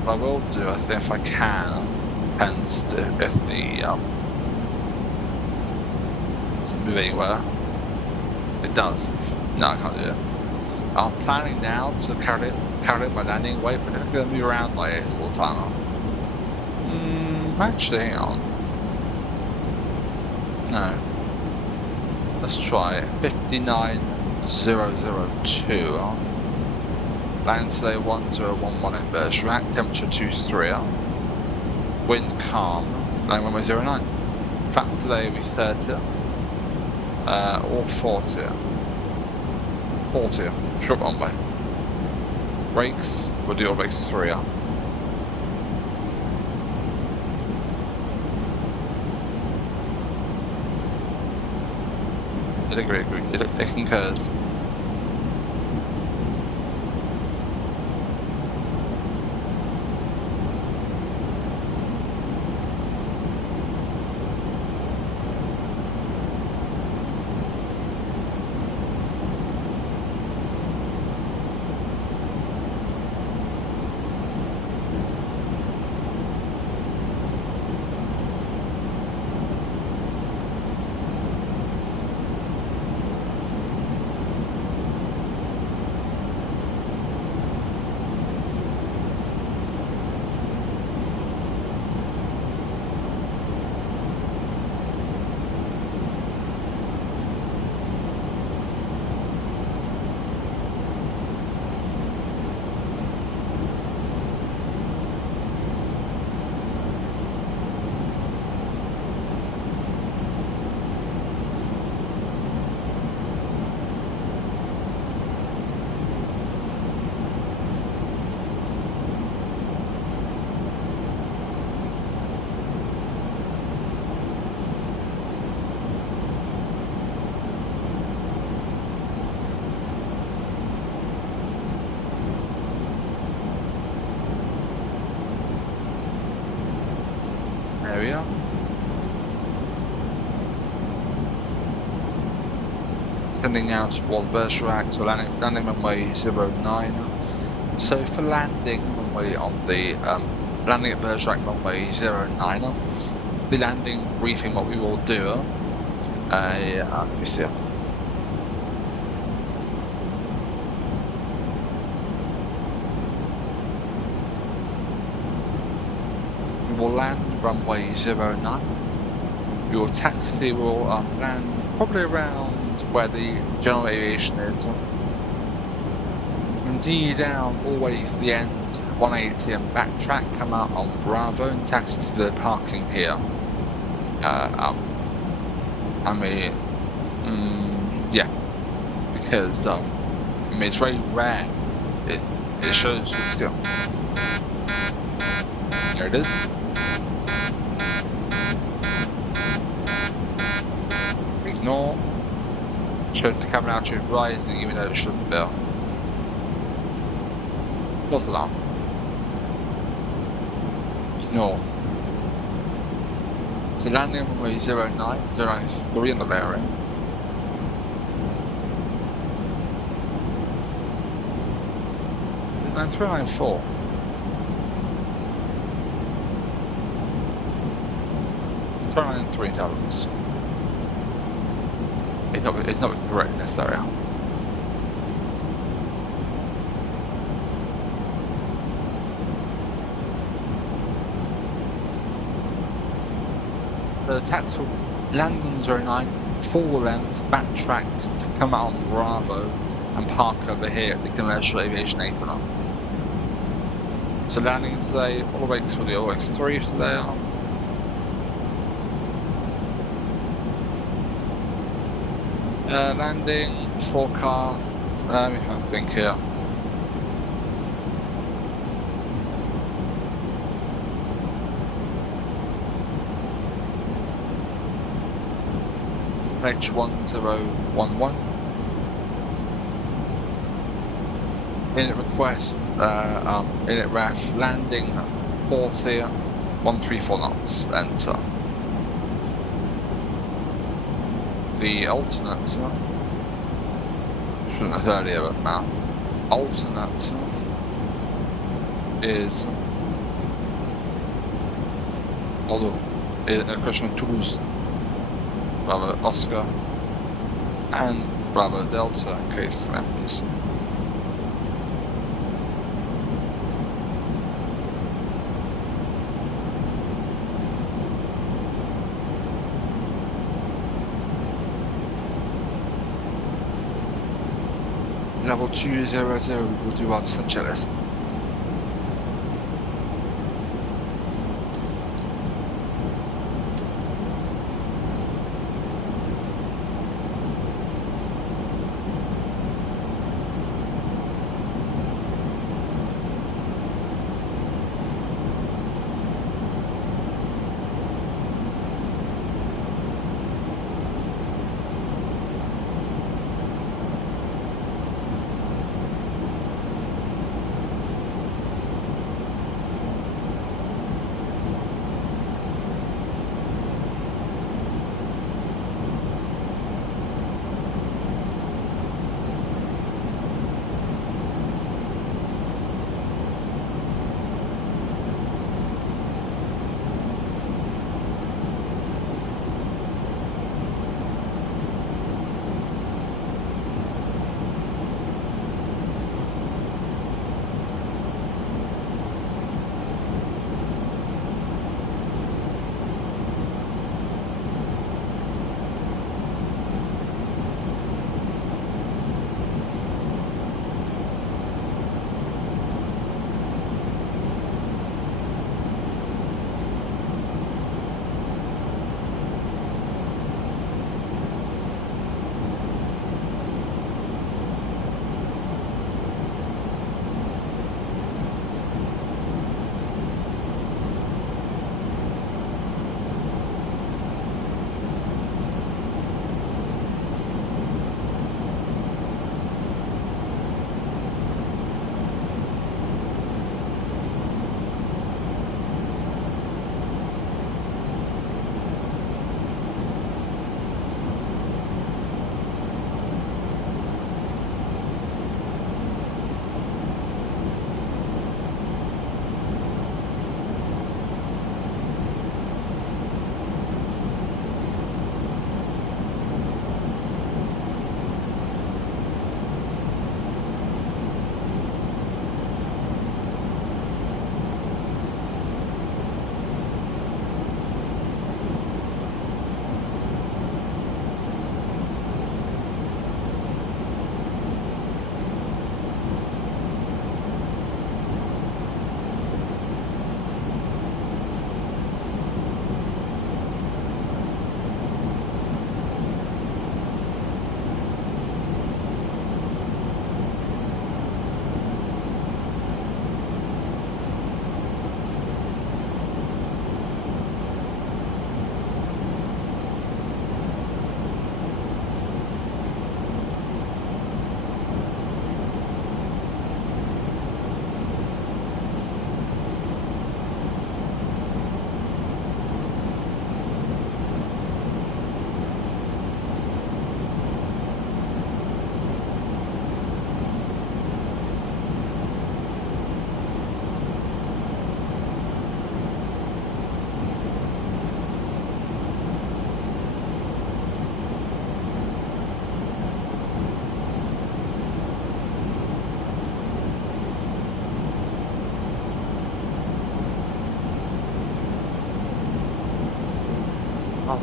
What I will do, I think, if I can, depends if the doesn't move anywhere. It does. No, I can't do it. I'm planning now to carry out my landing weight, but I'm going to move around like this all the time. Actually, hang on. No. Let's try it. 59,002. Land today 1011 in Bergerac, temperature 23. Wind calm, land runway 09. Flap today will be 30. Or 40. 40. Short runway. Brakes, we'll do all brakes 3. It concurs. There we are. Sending now towards Bergerac to landing runway 09. So for landing runway on the landing at Bergerac runway 09, the landing briefing, what we will do. Let me see. We will land runway 09. Your taxi will land probably around where the general aviation is. Continue down all the way to the end, 180, and backtrack, come out on Bravo and taxi to the parking here. Yeah, because it's very rare. It shows you still. There it is. Ignore. Shows the cabin altitude rising even though it shouldn't be. False alarm. Ignore. So landing on runway 09, 09 in the bearing. And 294. Try 3 talents. It's not correct in this area. The tax will land on 09, full length, backtrack to come out on Bravo and park over here at the commercial aviation apron. So landing today, all the brakes will be OX3 if they are. Landing forecast. Let me think here. H1011. Init request, init ref, landing 40, 134 knots, enter. The alternate, shouldn't have earlier, but now, alternate is, although, a question of Toulouse, Bravo Oscar, and Bravo Delta, in case it happens. Level 200, we'll do Los Angeles.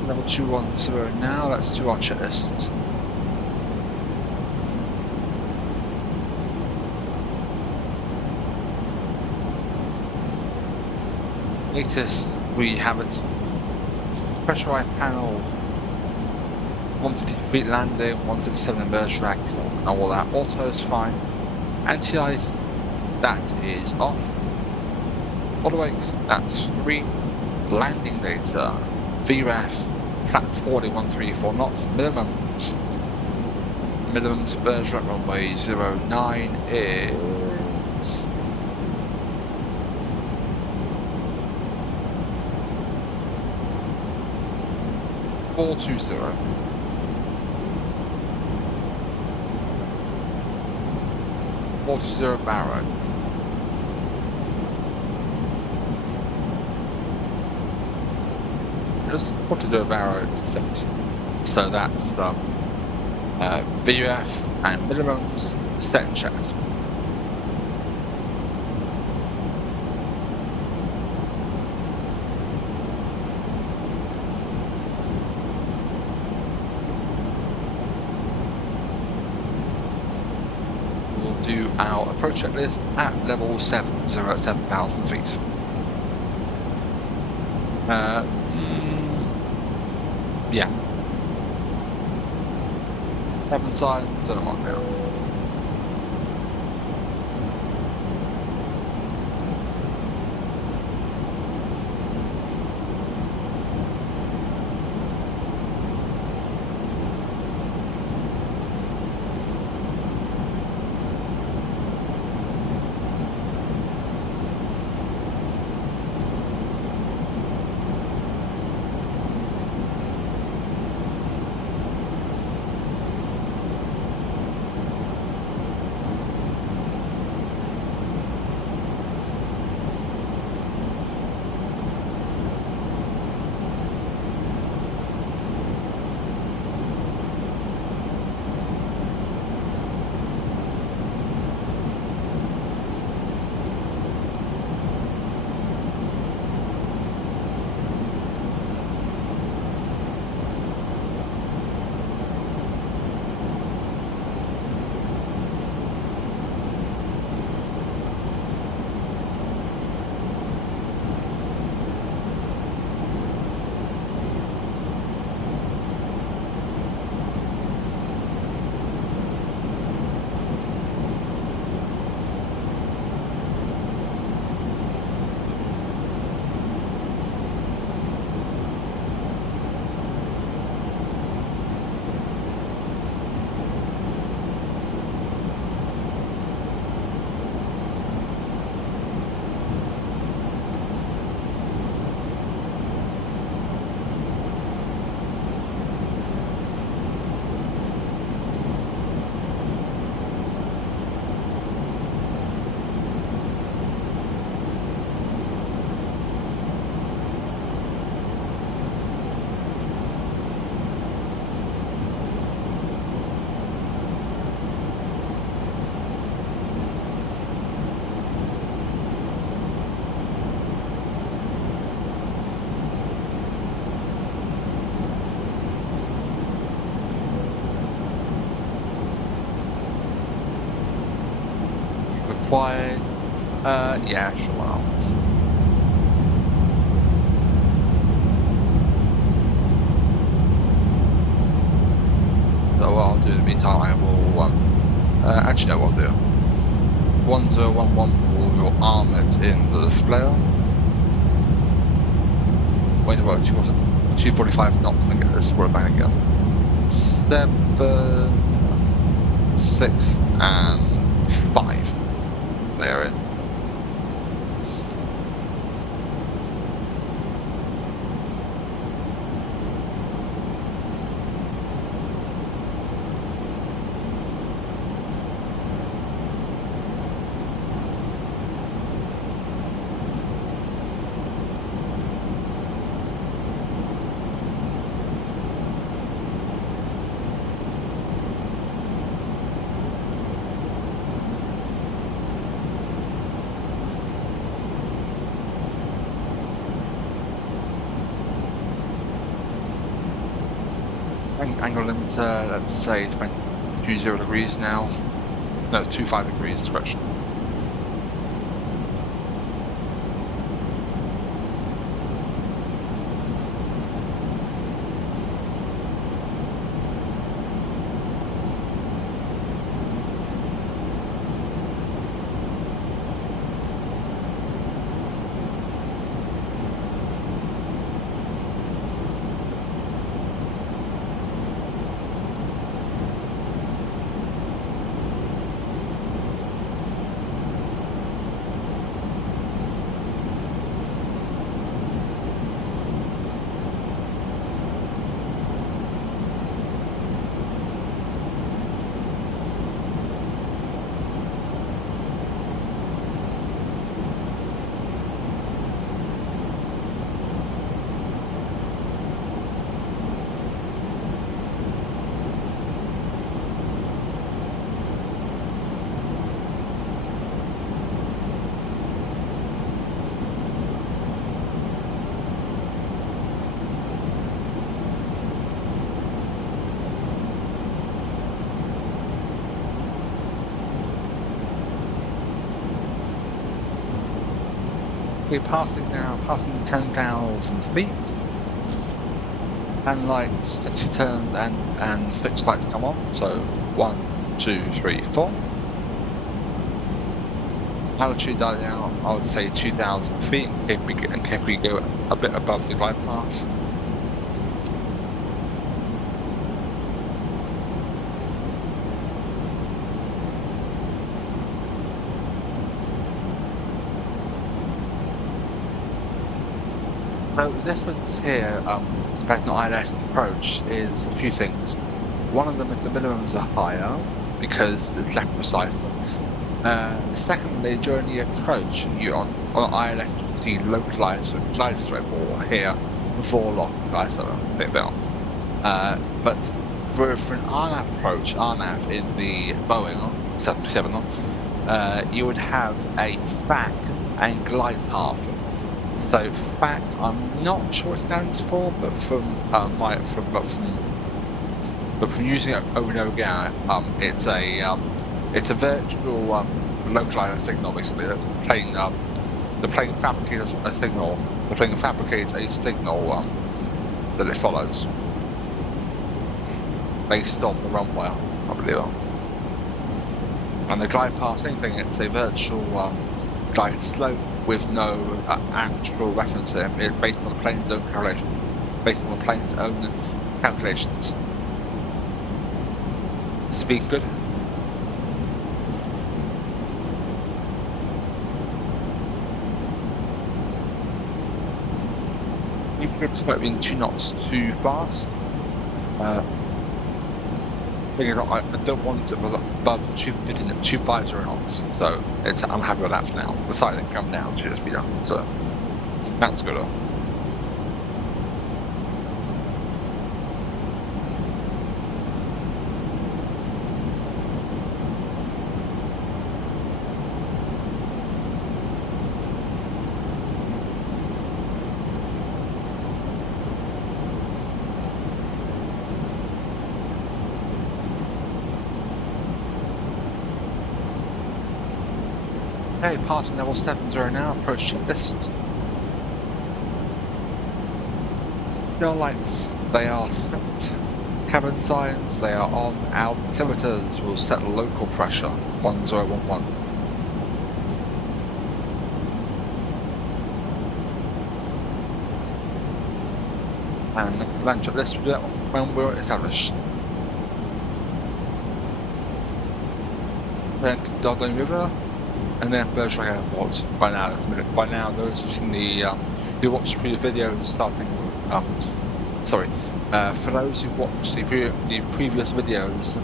Level 210 now, let's do our checklist. Latest, we have it. Pressurized panel, 150 feet landing, 137 in Bergerac, all that. Auto is fine. Anti-ice, that is off. Auto wake, that's green. Landing data, VREF, Flat 40, 134 knots. Minimums. Minimums Bergerac runway 09 is 420. Barrow. Just 40 Barrow set. So that's VUF and minimums set and checked. We'll do our approach checklist at level 70 at 7,000 feet. Yeah. 7 signs, don't know what now. Required. Yeah, sure. So what I'll do in the meantime, I will actually know what I'll do. 1011 will arm it in the displayer. Wait about 245 knots and get this word back again. 7, 6, and 5. They're in. Angle limiter, let's say 20 degrees now. No, 25 degrees, correction. be passing now, passing 10,000 feet. And lights actually turn and fixed lights come on. So 1, 2, 3, 4. Altitude died out, I would say 2,000 feet in case we go a bit above the glide path. So the difference here compared to an ILS approach is a few things. One of them is the minimums are higher because it's less precise. Secondly, during the approach, on ILS you can see localized glide slope, or here before lock glide slope a bit better. But for an RNAV approach, RNAV in the Boeing 737, you would have a FAC and glide path. So FAC, I'm not sure what it stands for, but from using it over and over again, it's a virtual localized signal. Basically, the plane fabricates a signal. The plane fabricates a signal that it follows based on the runway, I believe. And the glide path, same thing. It's a virtual glide slope with no actual reference to it. It's based on the plane's own calculation. Based on the plane's own calculations. Speed good. You could expect being 2 knots too fast. Thing is, I don't want it above 250 knots, so I'm happy with that for now. The side that come down should just be done, so that's good. Okay, passing level 70 now, approach checklist. Tail lights, they are set. Cabin signs, they are on. Altimeters will set local pressure, 1011. And land checklist when we're established. Then Dordogne River. And then Bergerac Airport. By now, those who've seen who watched the previous videos starting. For those who watched the previous videos,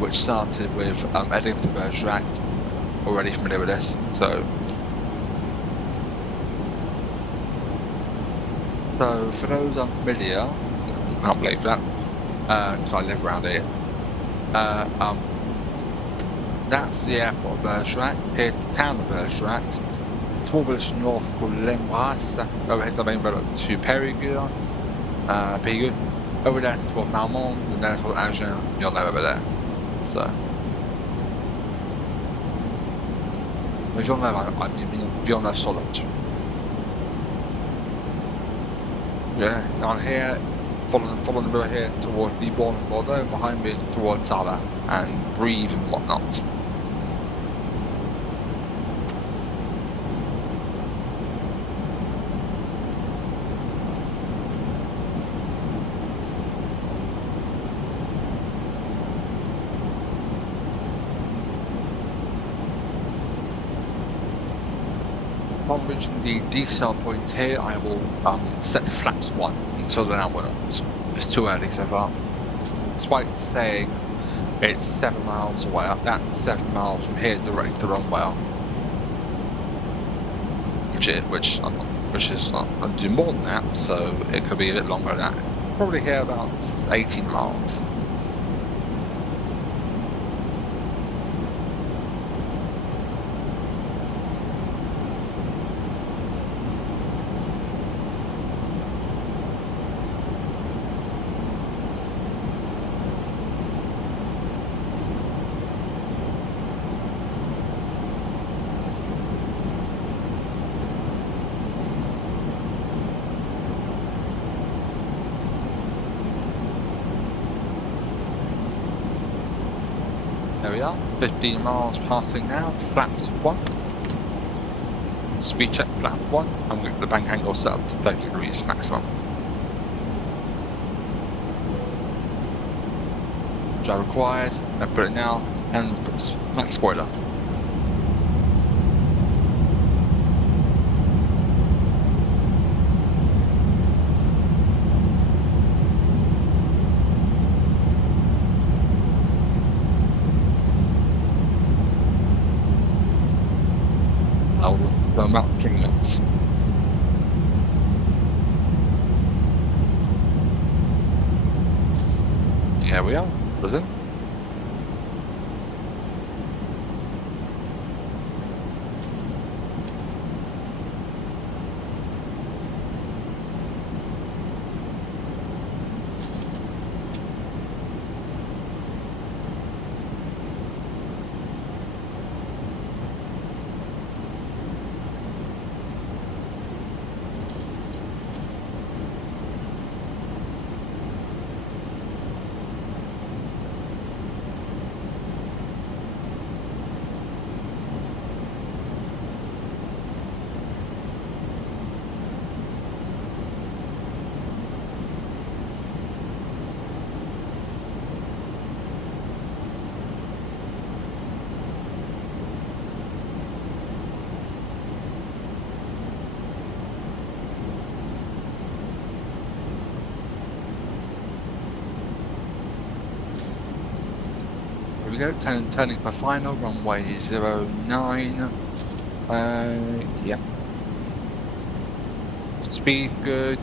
which started with heading to Bergerac, already familiar with this. So for those unfamiliar, I can't believe that, because I live around here. That's the airport of Bergerac. Here's the town of Bergerac. A small village north called Lembrasse. Overhead the main road to Périgueux. Over there toward Malmont, and then toward Agen. You'll know over there. So, Villeneuve, I mean Villeneuve-sur-Lot. Yeah, down here, following the river here toward Libourne and Bordeaux. Behind me towards Zala and Brive and whatnot. Upon reaching the decel point here, I will set to flaps 1 until then onwards. It's too early so far. Despite saying it's 7 miles away, that's 7 miles from here directly to the runway. Which is not going to do more than that, so it could be a bit longer than that. Probably here about 18 miles. There we are, 15 miles passing now, flaps 1. Speed check, flap 1, and we'll get the bank angle set up to 30 degrees maximum. Drive required, I put it now, and put max spoiler. The mountain nuts. Here we are, listen. Here we go, turning for final, runway 09. Yeah. Speed good,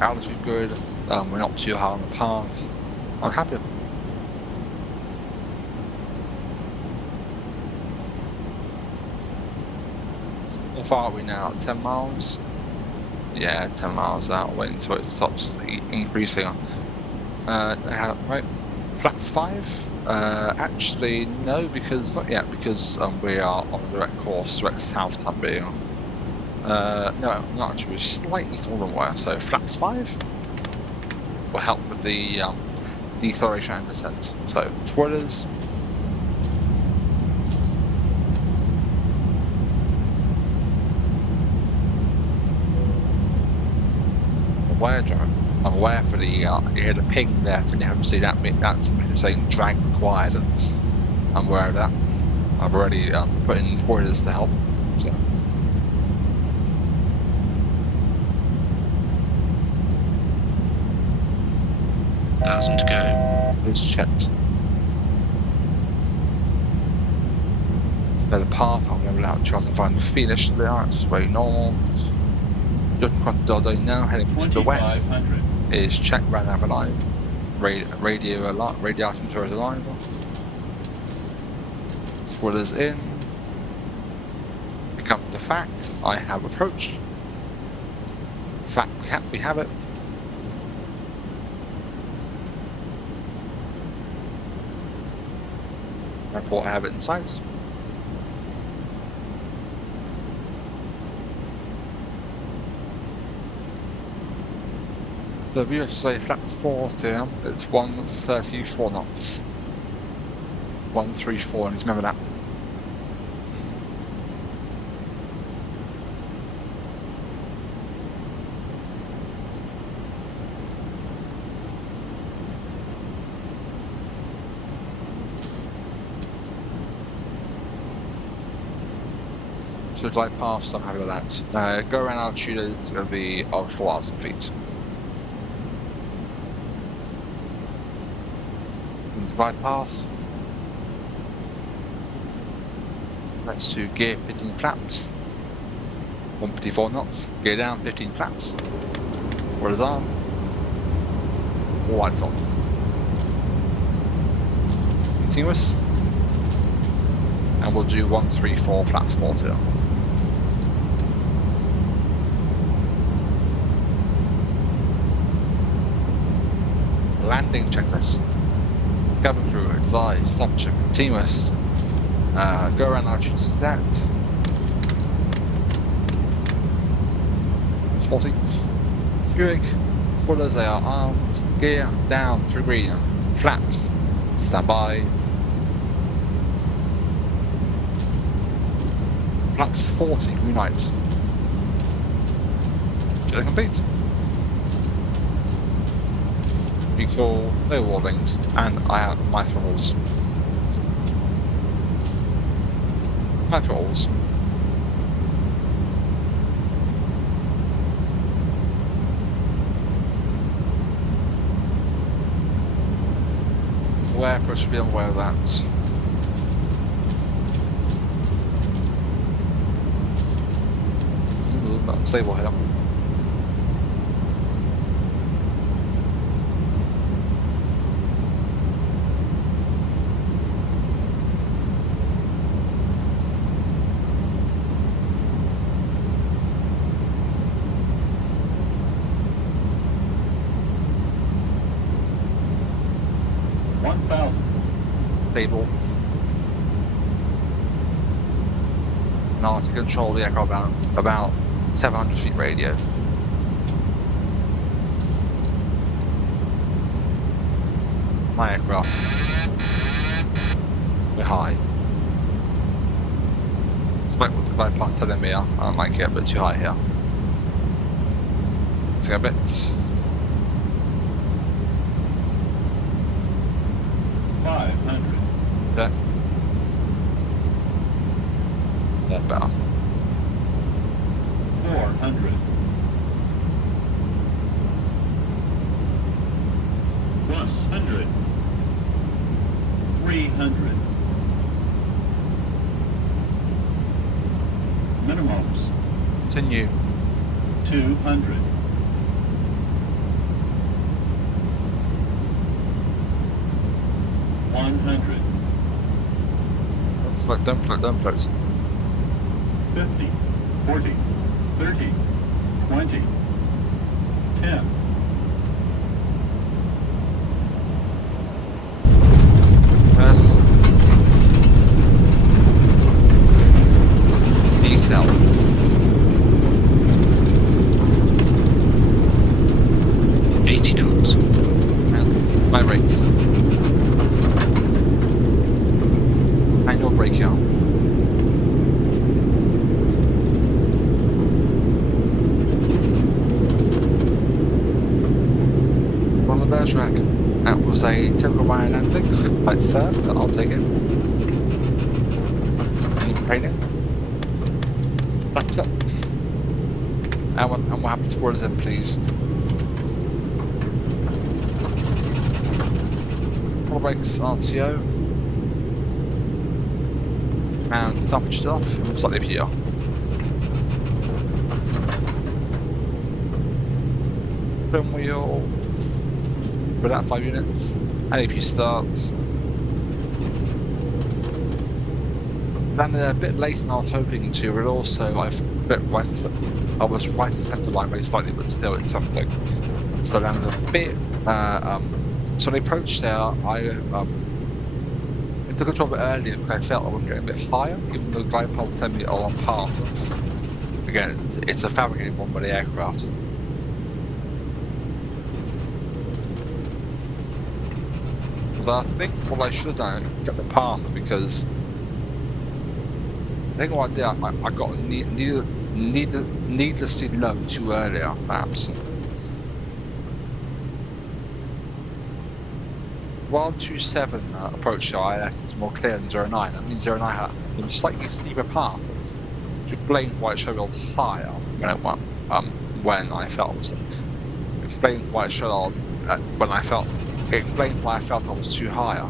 altitude good, we're not too high on the path. I'm happy. How far are we now? 10 miles? Yeah, 10 miles out, waiting until it stops increasing. Right, flaps 5? Actually, no, because not yet, because we are on a direct course, direct south time being. No, not actually, we're slightly smaller than where, so flaps 5 will help with the deceleration and descent. So, spoilers. I'm aware for the you hear the ping there for the see that that's saying drag required, and I'm aware of that. I've already put in spoilers to help. So. 1,000 to go. It's checked. So the path I'll level out 2005 finish there. It's very normal. Just across Dodo now, heading to the west. Is check ran out alive. Radio altimeter is alive. Spoilers in. Pick up the fact. I have approached. Fact we have it. Report I have it in sight. So if you say flat 40, it's 134 knots. 134, and just remember that. So glide past, I'm happy with that. Go around altitude is going to be of 4,000 feet. Glide path. Let's do gear 15 flaps. 154 knots. Gear down 15 flaps. What is on? All lights on. Continuous. And we'll do 134 flaps 40. Landing checklist. Cabin crew advised, temperature continuous. Go around altitude set. 40. Skewing. Spoilers, they are armed. Gear down 3 green. Flaps. Stand by. Flaps 40, green light. Jetting complete. Recall, no warnings, and I have my throttles. My throttles. Where I should be aware of that. Not stable here. Stable. Now to control the aircraft about 700 feet radio. My aircraft. We're high. Despite what the glide path telling me, I might get a bit too high here. Let's go a bit. 500. Yeah. More better. 400. 100. 300. Minimums. Continue. 200. 100. Don't float. 50. 40. 30. 20. 10. Yes. Decel. knots. And my brakes. Manual brake arm. On the Bergerac. That was a typical Ryan landing, quite firm, but I'll take it. Any training? Flaps up. And we're happy to board us in, please. Full brakes, RTO. And temperature off, slightly up here. Trim wheel. Put out 5 units. LAP start. Landed a bit later than I was hoping to, but also I was right to centre line very slightly, but still it's something. So I landed a bit. So the approach there, I took control a bit earlier because I felt I was getting a bit higher, even though the glide path was 10 metre on path. Again, it's a fabricated one by the aircraft. But I think what I should have done is get the path, because I think what I did, I got needlessly low too earlier, perhaps. 127 approach ILS is more clear than 09. That means 09 had a slightly steeper path, which explains why it showed I was higher when I felt. Explains why it showed I was when I felt. It explains why I felt I was too higher.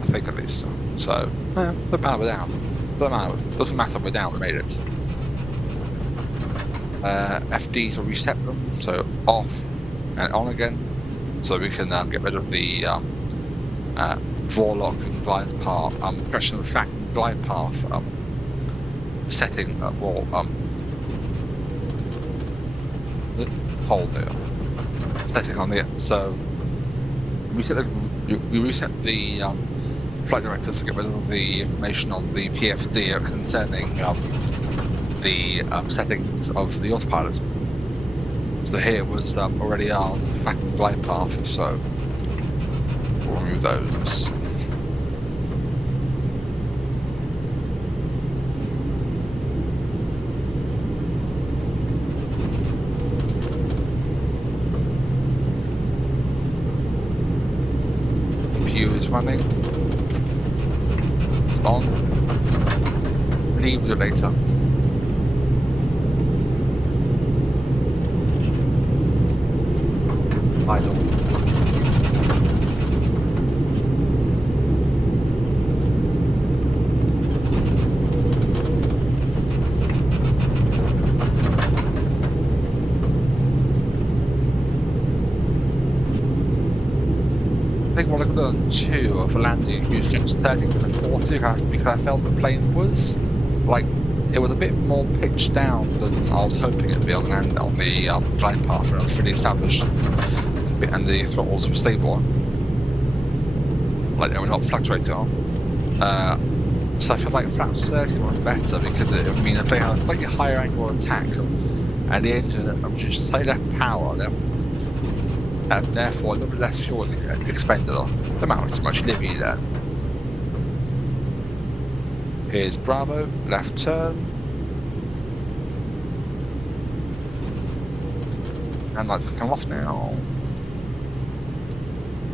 I think at least. So doesn't matter, we're down. Doesn't matter, we're down. We made it. FDs will reset them, so off and on again. So we can get rid of the Vorlock and glide path, correction of fact and glide path setting hold there. Setting on the so we reset the flight directors to get rid of the information on the PFD concerning the settings of the autopilot. So here it was already on fact and glide path, so we'll remove those. HQ is running. It's on. Leave it later. Idle. I think what I could have done too of landing used just 30 to 40 because I felt the plane was like it was a bit more pitched down than I was hoping it'd be on the glide path, and it was fully established, and the throttles were stable, like they were not fluctuating on. So I feel like flaps 30 was better because it would mean the plane had a slightly higher angle of attack, and the engine produced slightly less power. And therefore a little bit less fuel expended on the amount as much livy there. Here's Bravo, left turn. And lights come off now.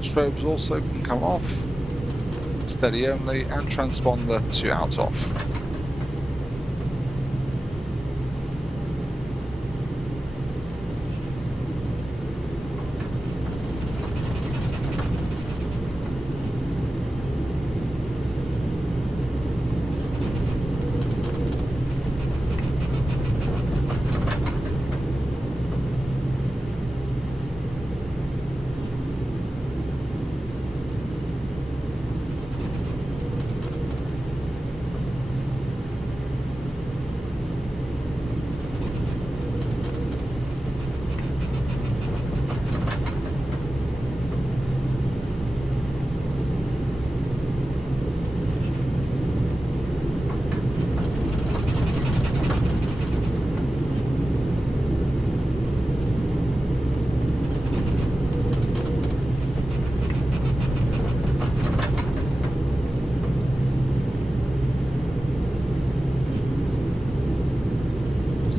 Strobes also can come off. Steady only, and transponder to out off.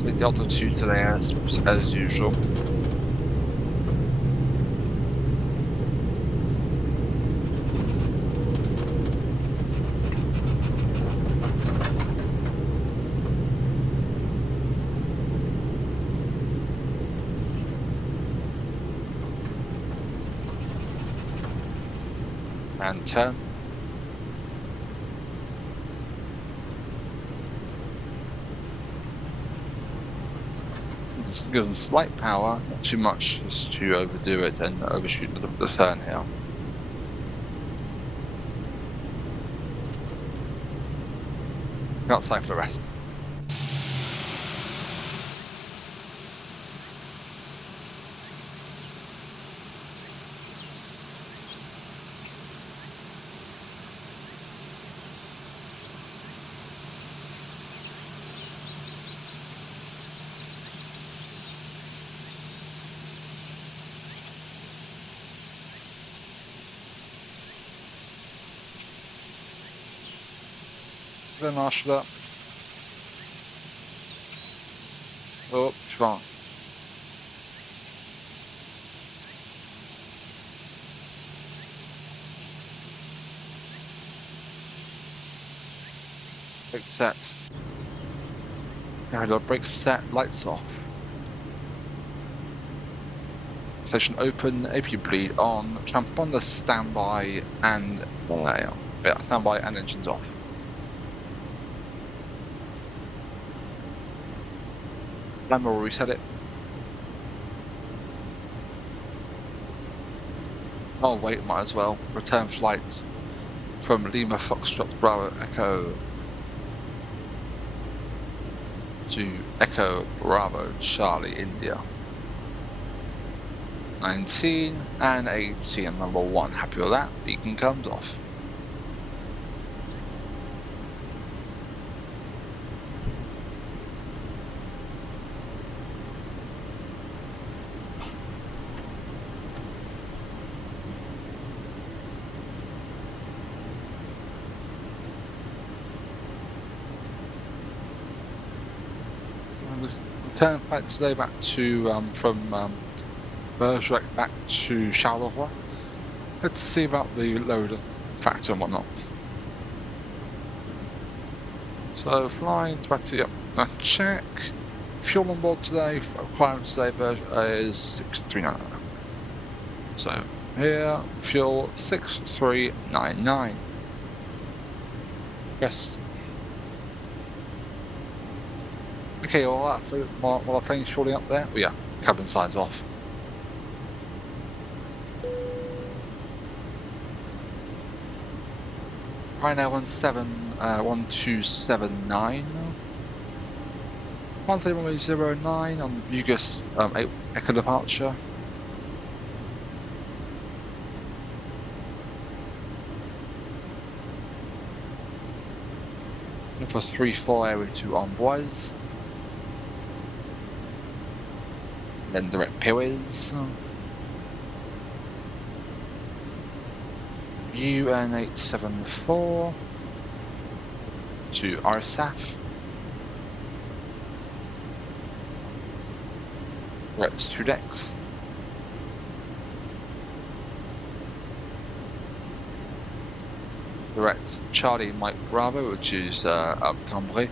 The altitude today as usual. And turn. Just give them slight power, not too much just to overdo it and overshoot the turn here. Outside for the rest. Then marshal up. Oh, wrong. Brake set. Now got brake set, lights off. Station open, AP bleed on, transponder standby and standby and engines off. Timer will reset it. Oh wait, might as well. Return flights from Lima Foxtrot Bravo Echo to Echo Bravo Charlie India. 19 and 18, number 1. Happy with that. Beacon comes off. Return flight today back to from Bergerac back to Charleroi. Let's see about the load factor and whatnot. So flying 20, yep, check. Fuel on board today, climate today is 6399. So here, fuel 6399. Yes. Okay, well, while our plane's fueling up there, oh yeah, cabin sides off. Right now, 1279. 1309 on Bugus Echo departure. For 34 area to Amboise. Then direct Pires. UN874 to RSAF. Reps 2 decks. Direct Charlie Mike Bravo, which is Cambria.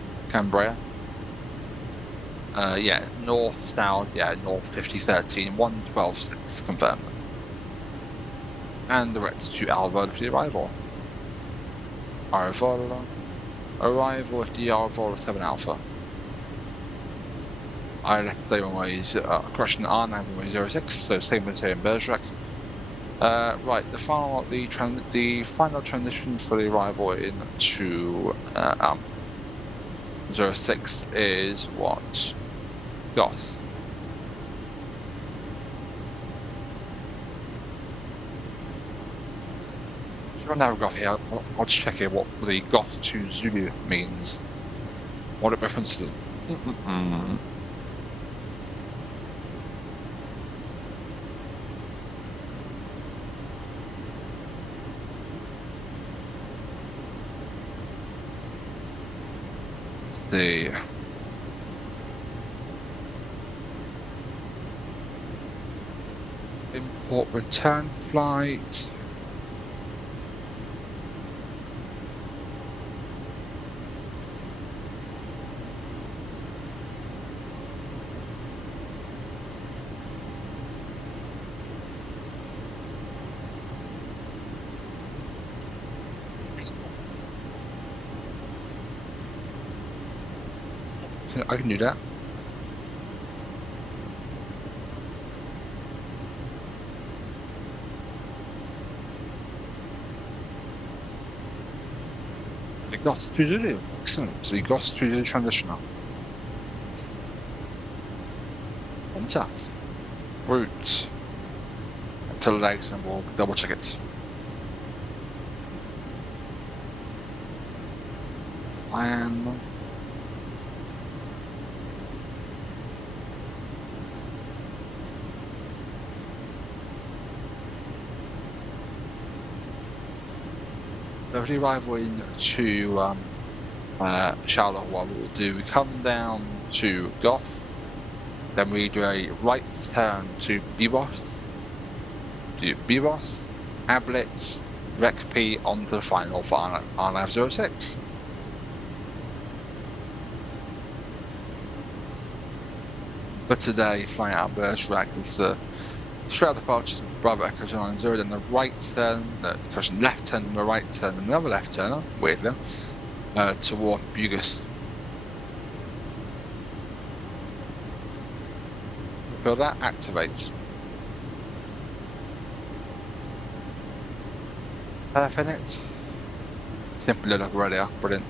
Yeah, north south, yeah, north 5013, 112.6 confirmed. And direct to Alvord for the arrival. Arrival at the Alvord 7 Alpha. I left the runways correction R906, so same as here in Bergerac. Right, the final transition for the arrival into 06 is what? GOS. So now we've got here, I'll just check here what the GOS to Zulu means. What it references. The import return flight. I can do that. GOS to Zulu, excellent. So you GOS to Zulu transitioner. Enter. Route. To the legs and we'll double check it. And if we arrive into Charleroi, what we'll do, we come down to GOS, then we do a right turn to Bibos, Ablix, Rec P onto the final for RNAV06. For today, flying out of Bergerac is straight out departure to Bravo Echo 90, then the right turn, left turn, and the right turn, and another left turner, weirdly, toward Bugus. Feel that activates. Perfect. Simply load up already, brilliant.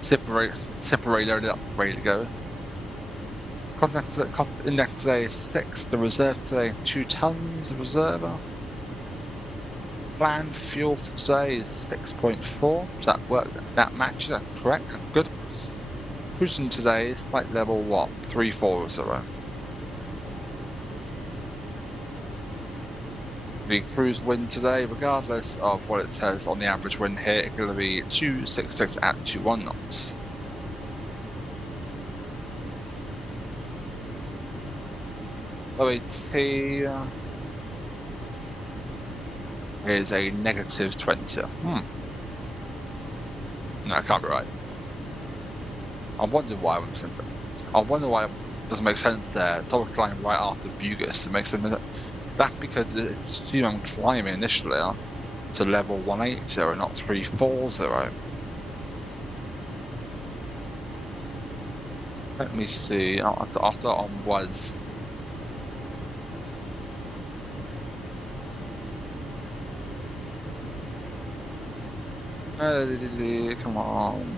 Separate loaded up, ready to go. Contact index today is 6, the reserve today 2 tons of reserve. Planned fuel for today is 6.4. Does that work? That matches that correct? Good. Cruising today is flight level what? 340. The cruise wind today, regardless of what it says on the average wind here, it's going to be 266 at 21 knots. OAT is a negative 20. No, it can't be right. I wonder why it doesn't make sense there. Double climb right after Bugus. It makes sense. That's because it's assuming I'm climbing initially to level 180, not 340. Let me see. After on was. Come on.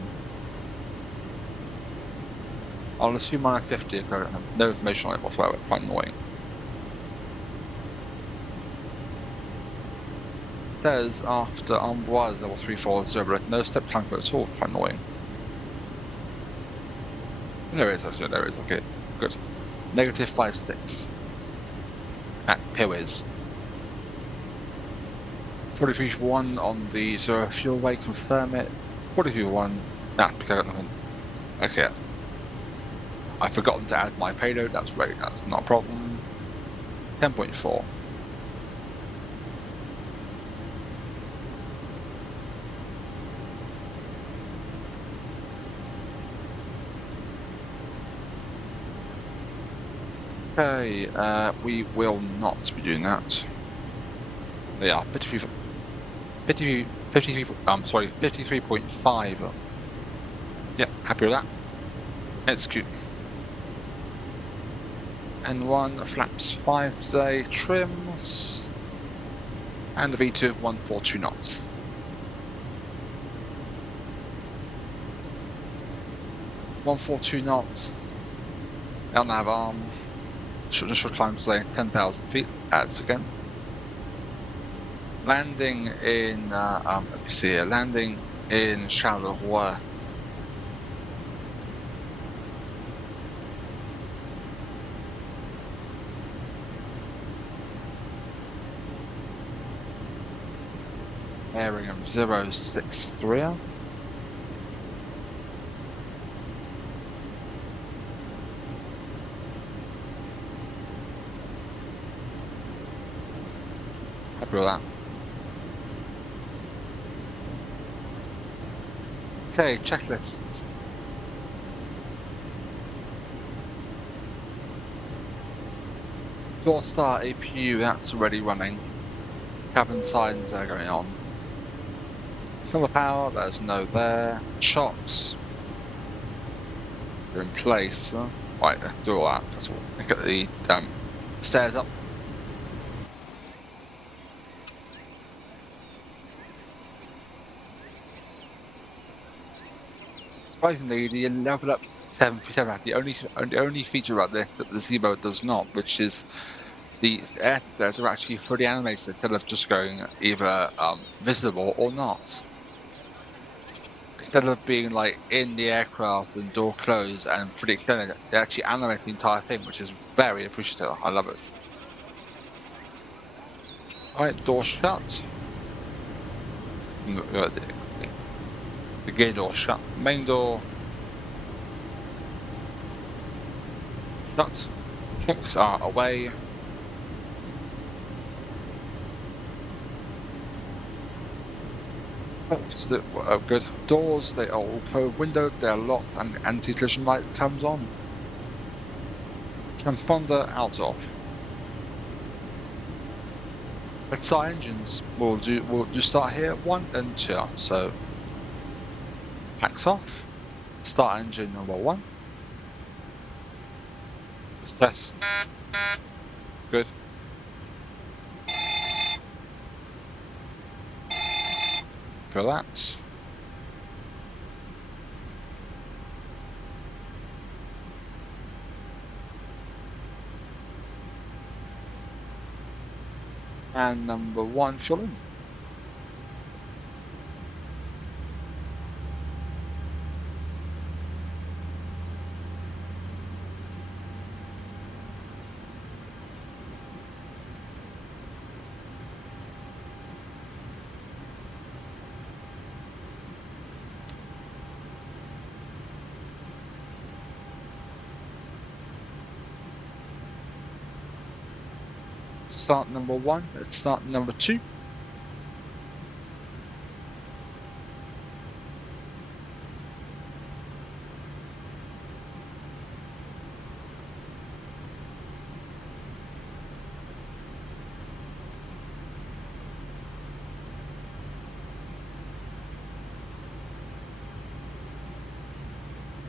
I'll assume minus 50. Okay. No information on it whatsoever. Quite annoying. It says after Amboise level 340, but no step climb at all. Quite annoying. There is actually. There is. Okay. Good. Negative 56. At Pewis. 43.1 on the 0 fuel weight, confirm it. 43.1. Nah, because I got nothing. Okay. I've forgotten to add my payload, that's right, that's not a problem. 10.4. Okay, we will not be doing that. Yeah, 53.5. Yeah, happy with that. Execute. N1 flaps 5 today, trims, and the V2 142 knots. .142 Down nav arm. Initial climb today 10,000 feet. As again. Landing in, let me see here, landing in Charleroi. Bearing of 063. Happy with that. Okay, checklist. Four-star APU, that's already running. Cabin signs are going on. Solar power, there's no there. Shocks. They're in place. Right, do all that. That's all. Look at the stairs up. Surprisingly, the LevelUp 737 had the only feature about this that the Zebo does not, which is the airstairs are actually fully animated instead of just going either visible or not. Instead of being like in the aircraft and door closed and fully extended, they actually animate the entire thing, which is very appreciative. I love it. Alright, door shut. The gear door shut. Main door shut. Hooks are away. Good. Doors, they are all closed. Windows, they are locked, and anti-collision light comes on. Transponder out of. Let's start engines. We'll do start here 1 and 2. So packs off. Start engine number 1. Let's test. Good. Relax. And number 1, fuel in. Start number 1, let's start number 2.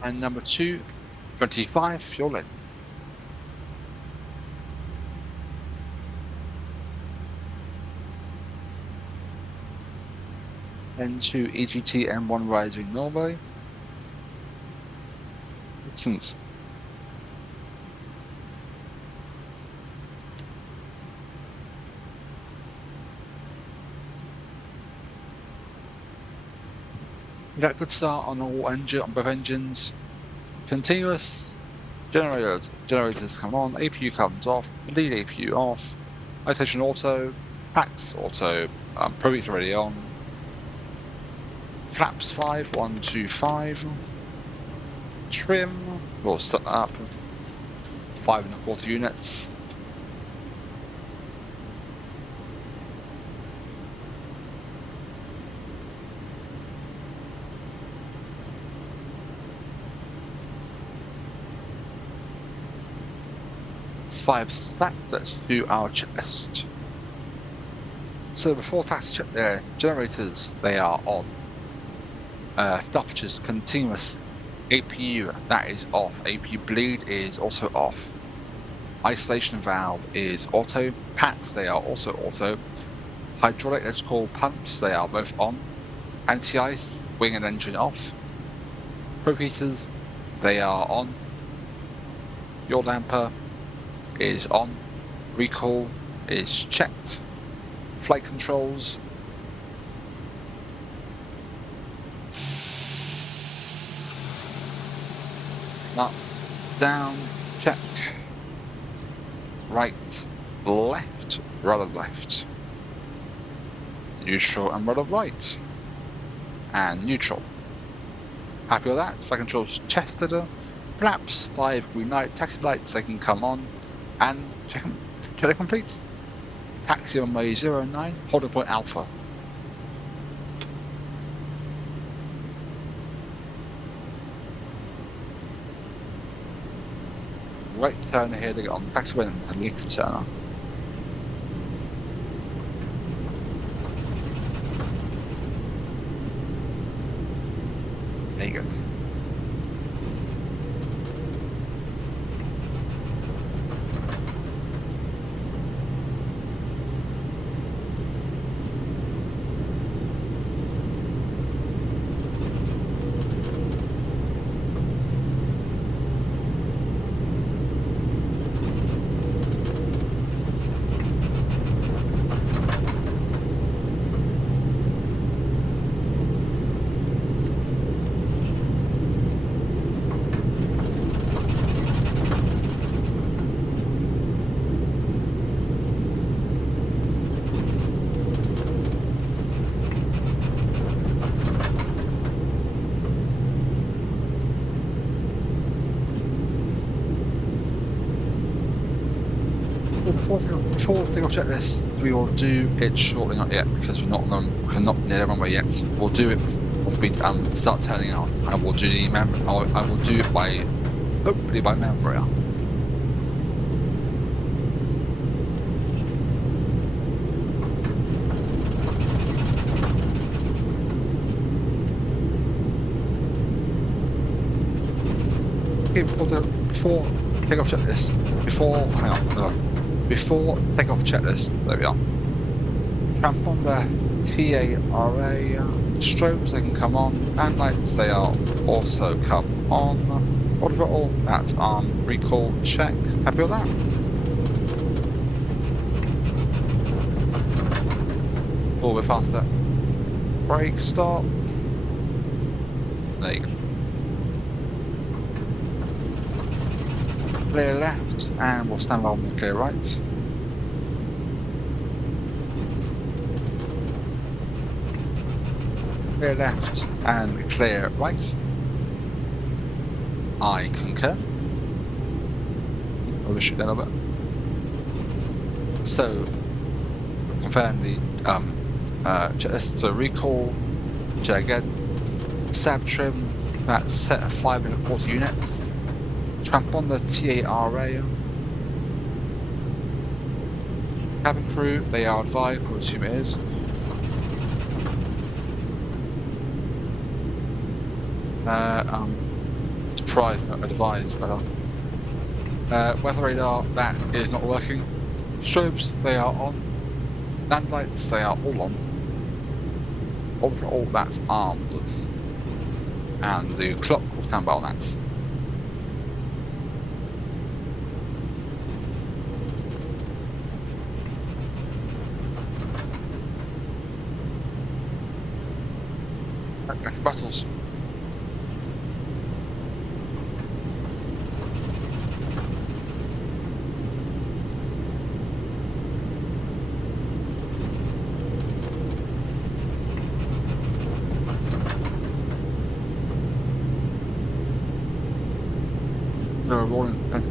And number 2, 25, fuel in. N2 EGT M1 rising normally. Excellent. We got a good start on both engines. Continuous generators come on, APU comes off, lead APU off, isolation auto, packs auto, probeats already on. Flaps 5, 1, 2, 5. Trim, we'll set that up. 5 1/4 units. It's 5 stacks, let's do our checklist. So before tax generators, they are on. Stoppages, continuous. APU, that is off. APU bleed is also off. Isolation valve is auto. Packs, they are also auto. Hydraulic electrical pumps, they are both on. Anti-ice, wing and engine off. Propeaters, they are on. Yaw damper is on. Recall is checked. Flight controls. Up, down, check. Right, left, rudder left. Neutral and rudder right. And neutral. Happy with that? Flight controls tested. Flaps, 5 green light, taxi lights, they can come on. And check it complete. Taxi on way 09, holding point Alpha. Right turner here to get on taxiway and left turner. There you go. Before takeoff checklist, we will do it shortly, not yet, because we're not near the runway yet. We'll do it once we start turning out, and we'll do the I will do it hopefully by memory. Okay, before takeoff checklist, before takeoff checklist, there we are. Transponder TARA strobes, they can come on, and lights, they are also come on. All that's on. Recall check. Happy with that? A little bit faster. Brake, stop. There you go. Clear left, and we'll stand by on the clear right. Clear left and clear right. I concur. Overshoot that a bit. So, confirm the checklist. So recall, check again. Sab trim, that's set at 5 1/4 units. Transponder TARA. Cabin crew, they are advised, we'll assume it is. Surprised, not advised, better. Weather radar, that is not working. Strobes, they are on. Land lights, they are all on. Overall, that's armed. And the clock will stand by on that. Okay, Brussels.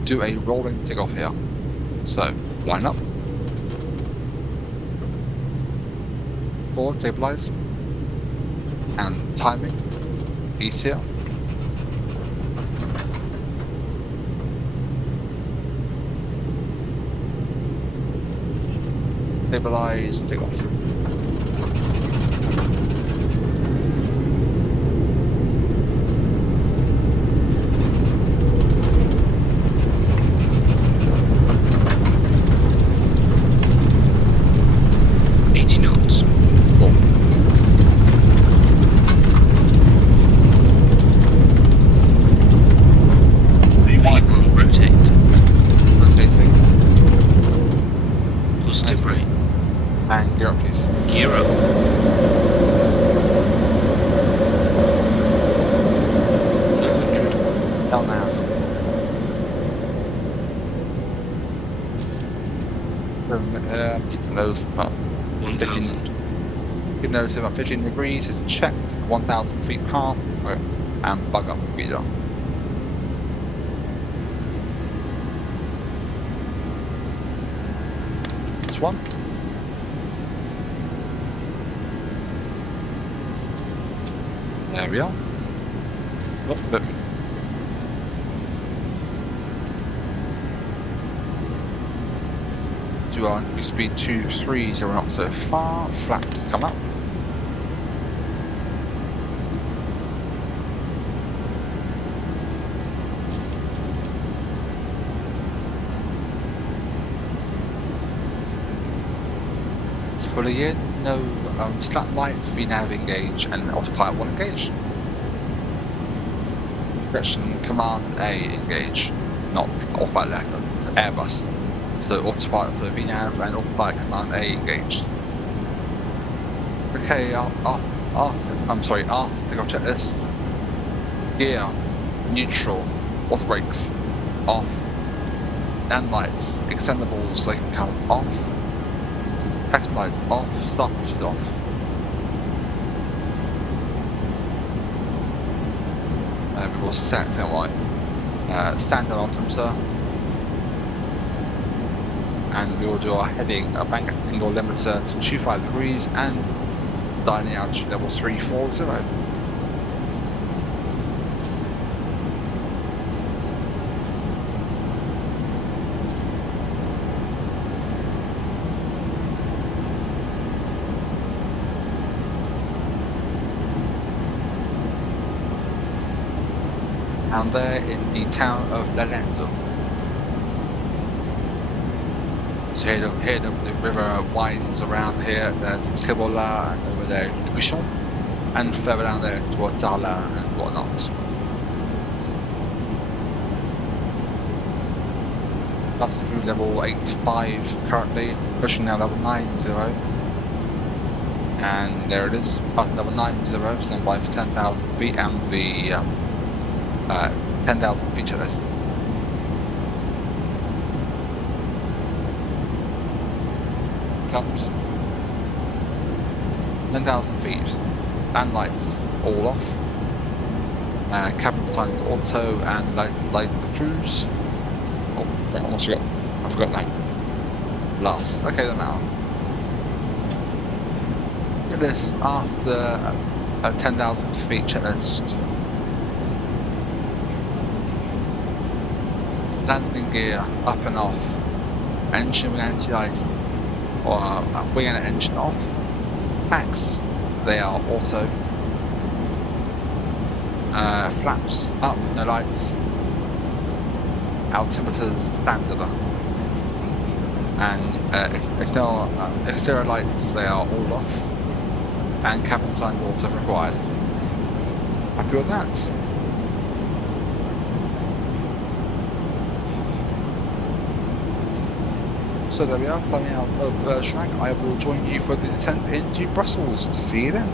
Do a rolling takeoff here. So line up. Forward, stabilize. And timing. East here. Stabilize, take off. And gear up, please. Gear up. LNAV. Keep the nose about 1,000. keep the nose about 15 degrees. Is checked. 1,000 feet half. Okay. And bug up gear. This one. There we are. Oh, look. Do our increase speed 230, so we're not so far. Flaps come up. It's fully in. No slat lights, VNAV engage, and autopilot 1 engage. Direction command A engage, not autopilot left, Airbus. So autopilot, so VNAV and autopilot command A engaged. Okay, after takeoff checklist. Gear, neutral, auto brakes, off. Land lights, extendables, they can come off. Taxi lights off, start pushes off. We will set standard altimeter. And we will do our heading, a bank angle limiter to 25 degrees and dialing altitude level 340. Down there in the town of LevelUp. So here the river winds around here. There's Tibola and over there Buchon, and further down there towards Zala and whatnot. That's through level 85 currently, pushing now level 90. And there it is, up level 90, stand by for 10,000 feet and the 10,000 feature list. Comes 10,000 feet, land lights all off, cabin time auto and light the cruise. Oh, I forgot that. Last. Okay, then now. Checklist after 10,000 feet checklist. Landing gear up and off. Engine wing anti-ice or wing and engine off. Packs, they are auto. Flaps up, no lights. Altimeter's standard. And exterior lights, they are all off. And cabin signs also required. Happy with that? So there we are, flying out of Bergerac. I will join you for the descent into Brussels. See you then.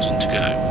1,000 to go.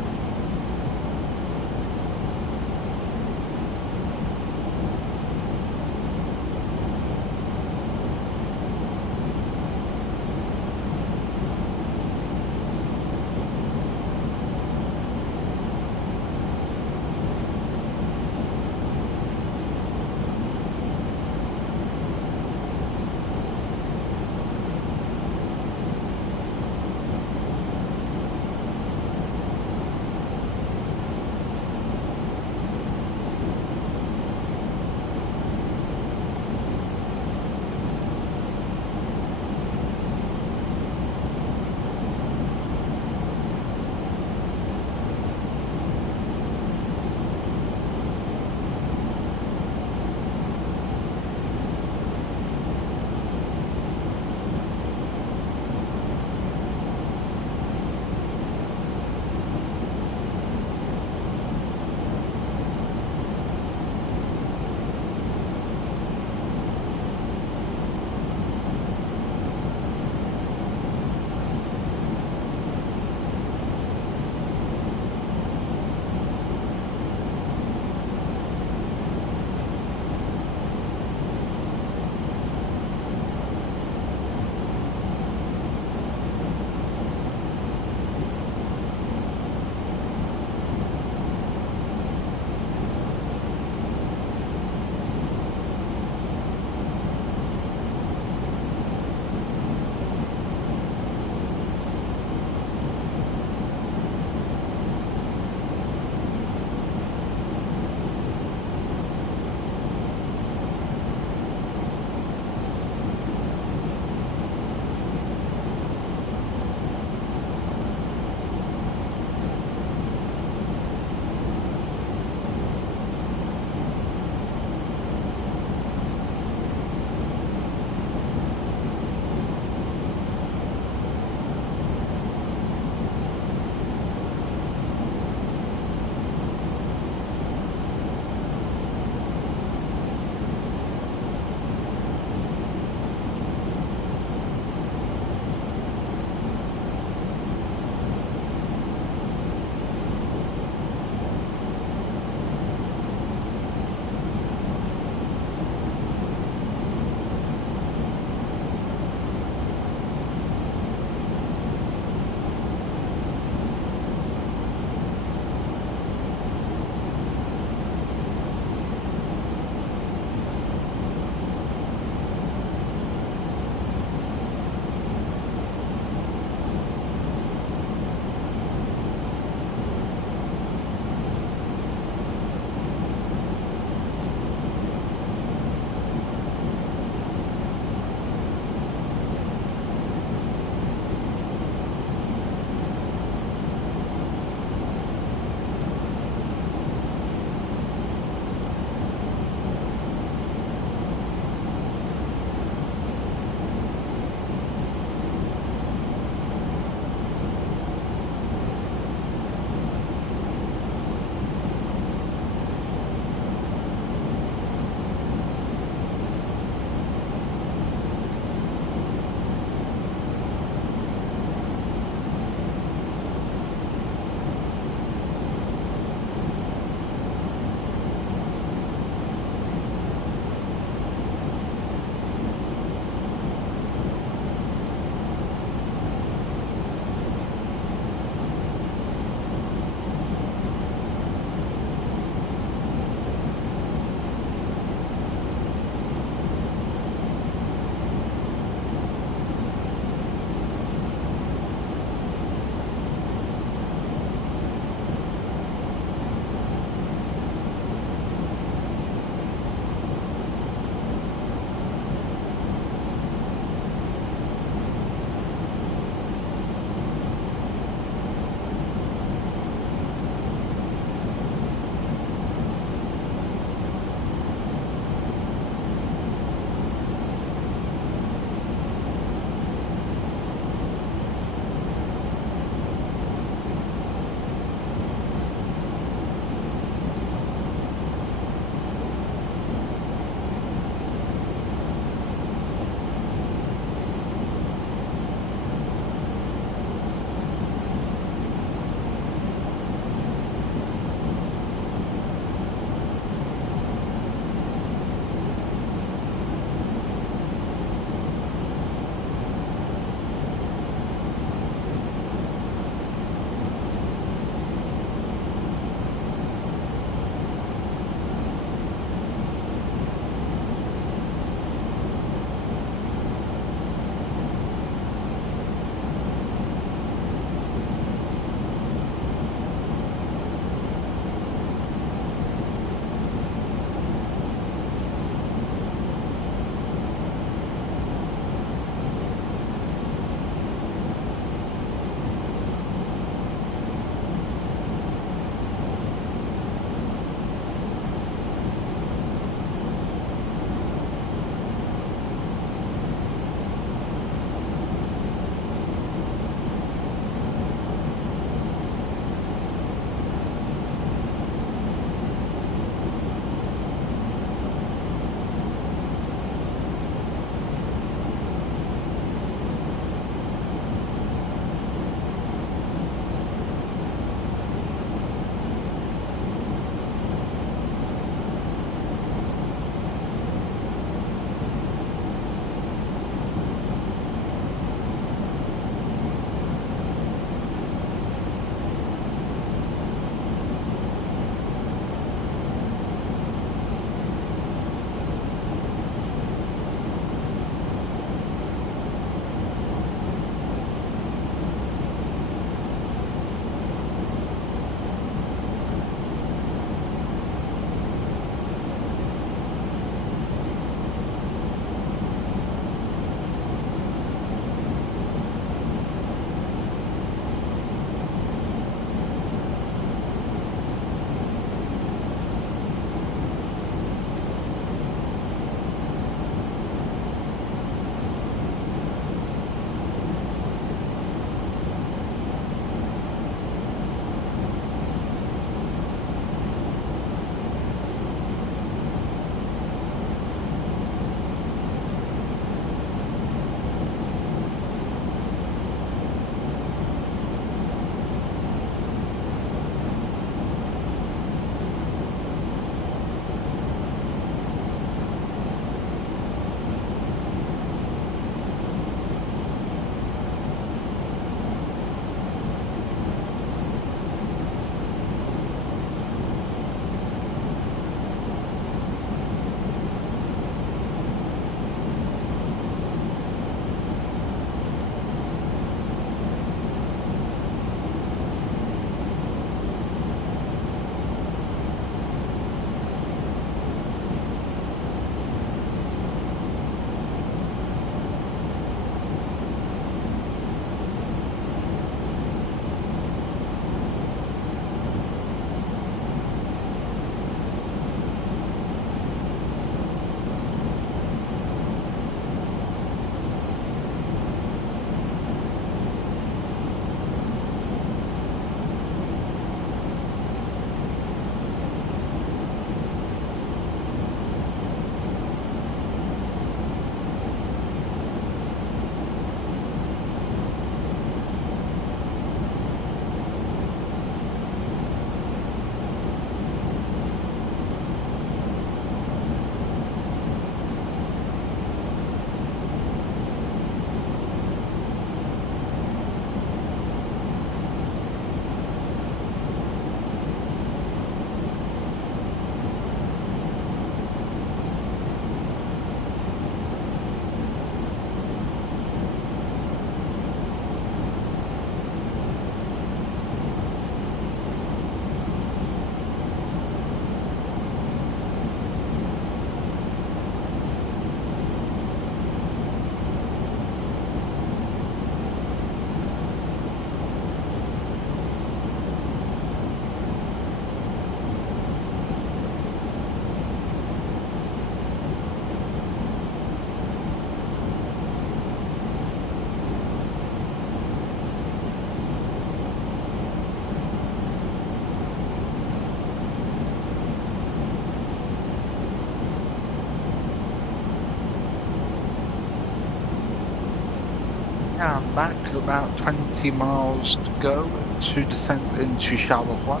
And back, about 20 miles to go to descend into Charleroi.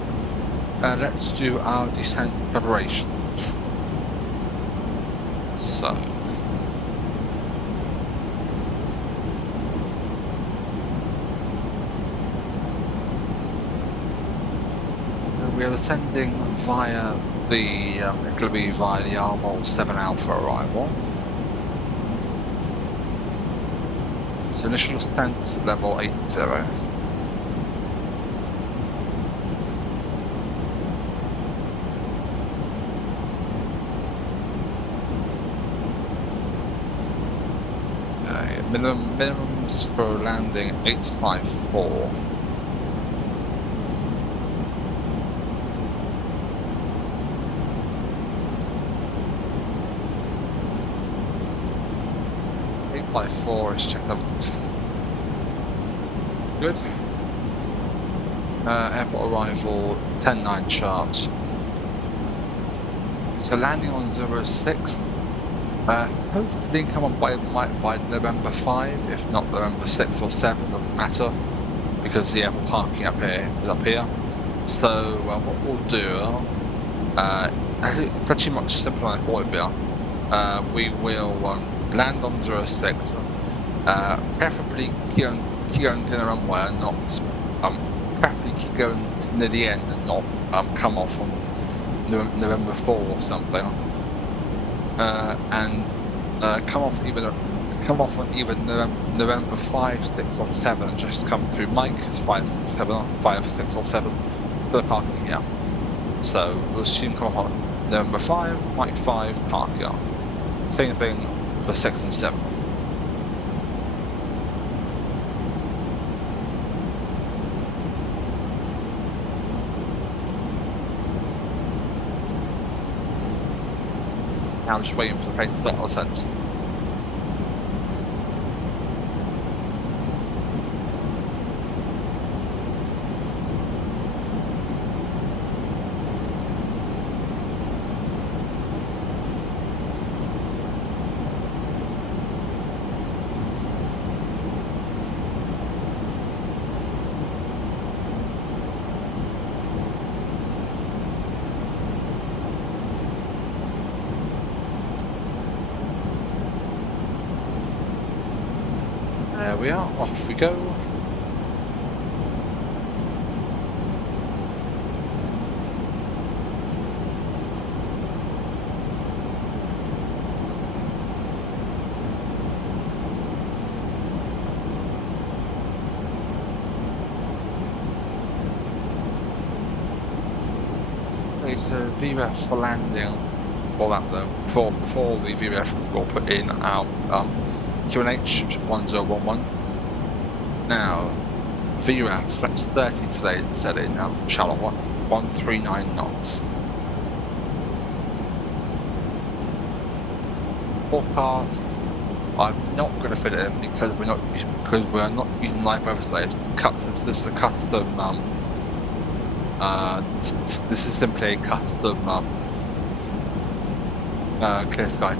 Let's do our descent preparations. So, we are ascending via the, it's going to be via the Armol 7 Alpha arrival. So initial ascent level 80. Minimums for landing 854. By 4 is check up. Good. Airport arrival 10-9 chart. So landing on 06. Hopefully come on by November 5, if not November 6 or 7, doesn't matter, because the airport parking up here is up here. So what we'll do, it's actually much simpler than I thought it'd be. We will land on 06, preferably keep going to the runway and not, preferably keep going near the end and not come off on November 4 or something. And come off on either November 5, 6 or 7 and just come through Mike, 5, 6 or 7 to the parking here. So we'll assume come off on November 5, Mike 5, park here. Same thing for 6 and 7. Now I'm just waiting for the plane to start our ascent. There we are, off we go. Okay, so VREF for landing. Before that though, before the VREF, we'll put in our QNH 1011. Now, VRAF, flex 30 today instead in Charleroi, 139 knots. Forecast, I'm not going to fit it in because we're not using live weather today. This is a custom. This is simply a custom clear sky.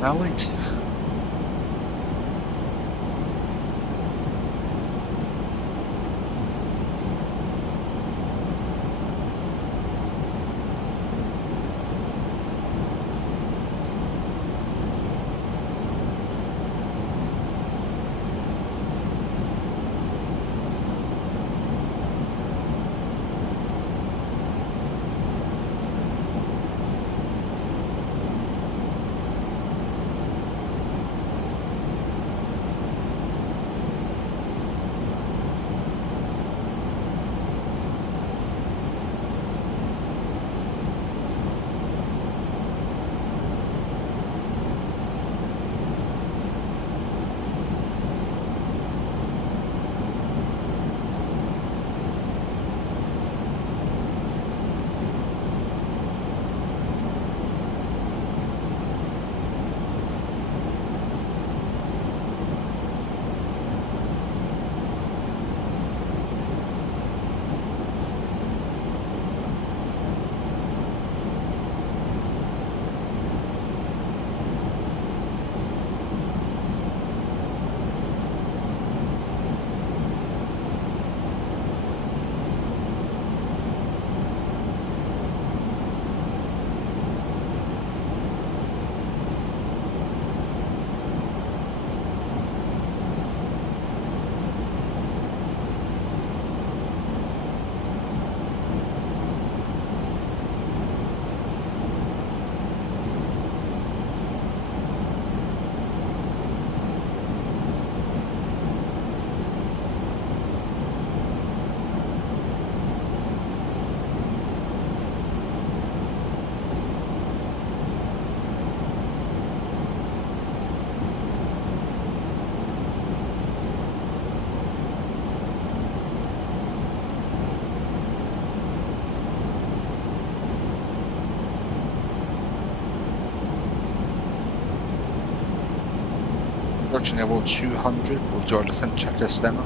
Now wait. Approaching level 200, we'll do our descent checklist then.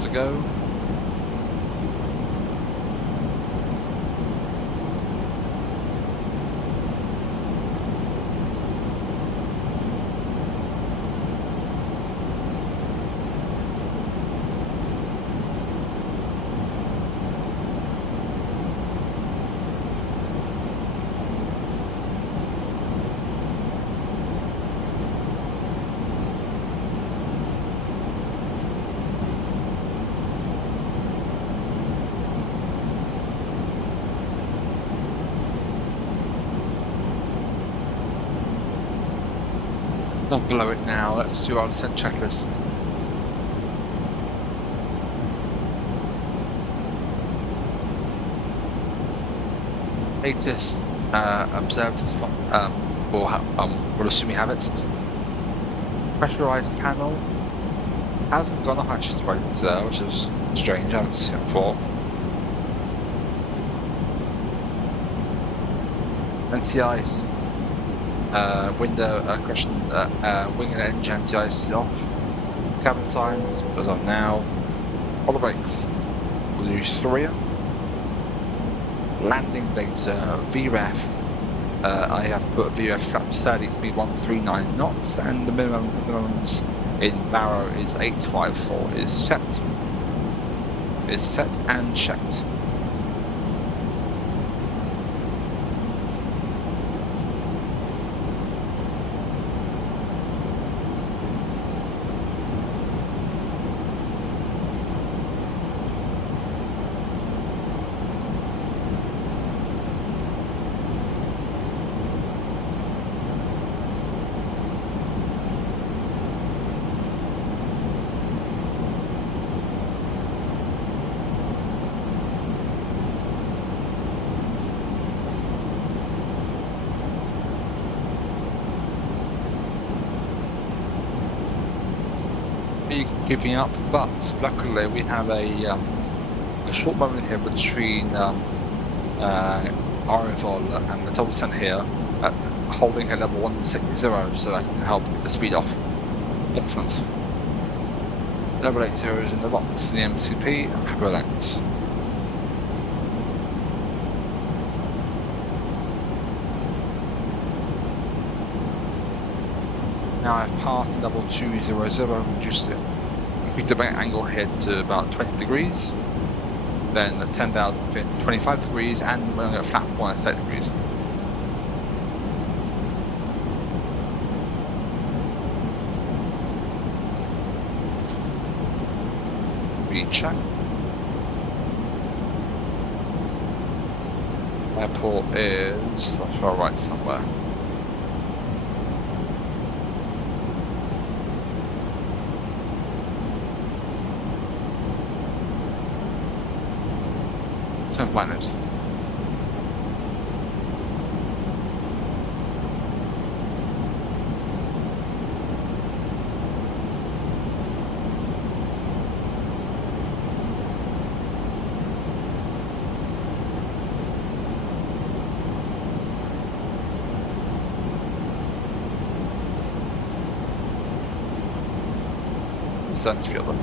To go. Not below it now, let's do our descent checklist. Latest observed, we'll assume we have it. Pressurized panel hasn't gone off actually spoken to there, which is strange, I haven't seen it before. Anti-ice. Window cushion, wing and engine anti-ice off. Cabin signs, put on now. All the brakes. We'll use 3. Landing data, VREF. I have put VREF flap 30 to be 139 knots, and the minimums in Barrow is 854. Is set and checked. keeping up, but luckily we have a short moment here between Arivol and the double cent here, holding at level 160, so that can help get the speed off. Excellent. Level 80 is in the box, the MCP, brilliant. Now I've passed level 200, reduced it, increased the bank angle here to about 20 degrees, then 10,000 feet, 25 degrees, and we're going to flat point at 30 degrees. Recheck. Airport is far right somewhere. Planet. Sunfield.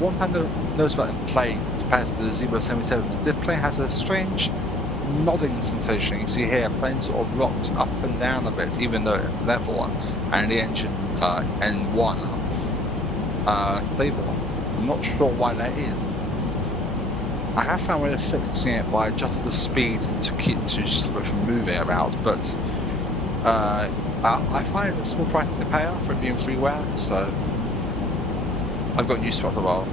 One thing to notice about the plane compared to the 077, the plane has a strange nodding sensation. You see here, plane sort of rocks up and down a bit, even though it's level, and the engine N1 stable. I'm not sure why that is. I have found a way of fixing it by adjusting the speed to stop it from moving about, but I find it's a small price to pay for it being freeware, so I've got used to it after a while.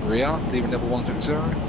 Here we are, leaving level 160.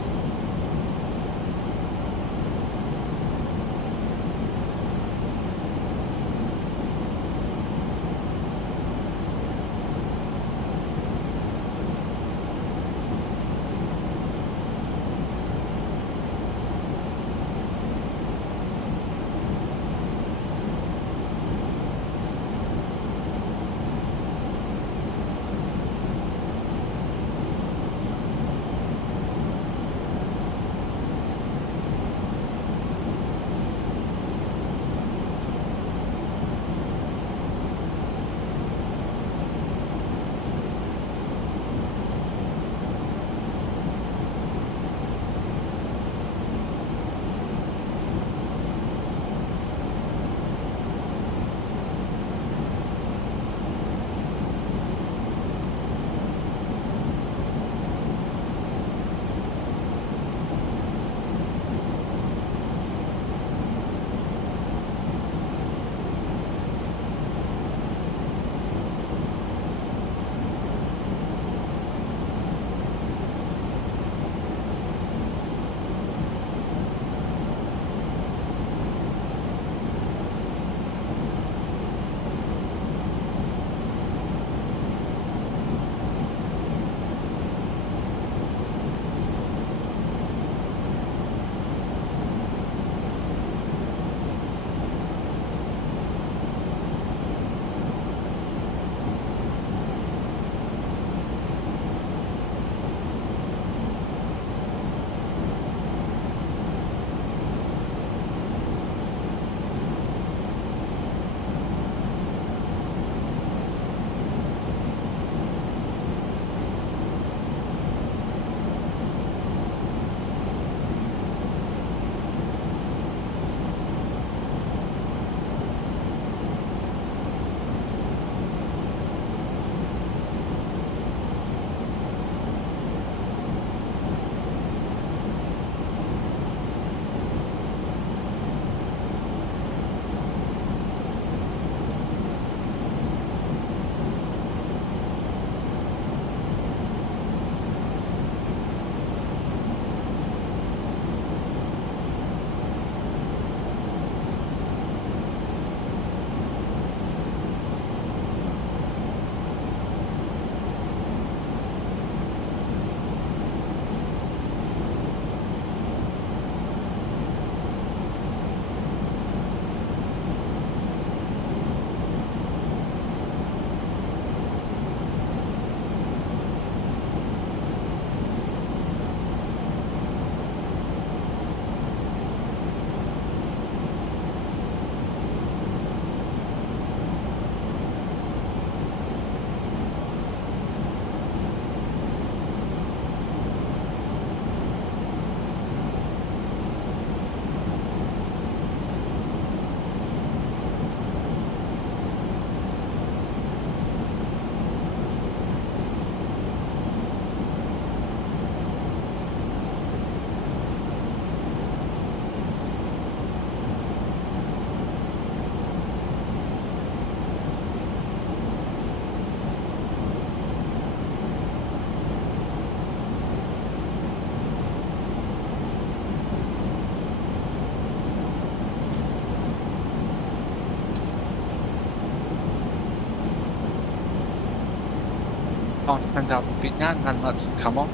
After 10,000 feet now, landing lights come on.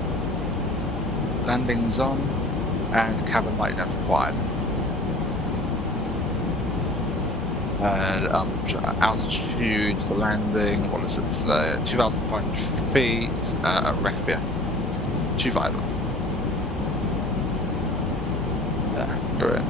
Landing's on, and cabin light not required. And altitude for landing, what is it? 2,500 feet, Rekabia. 25. Yeah, you're in.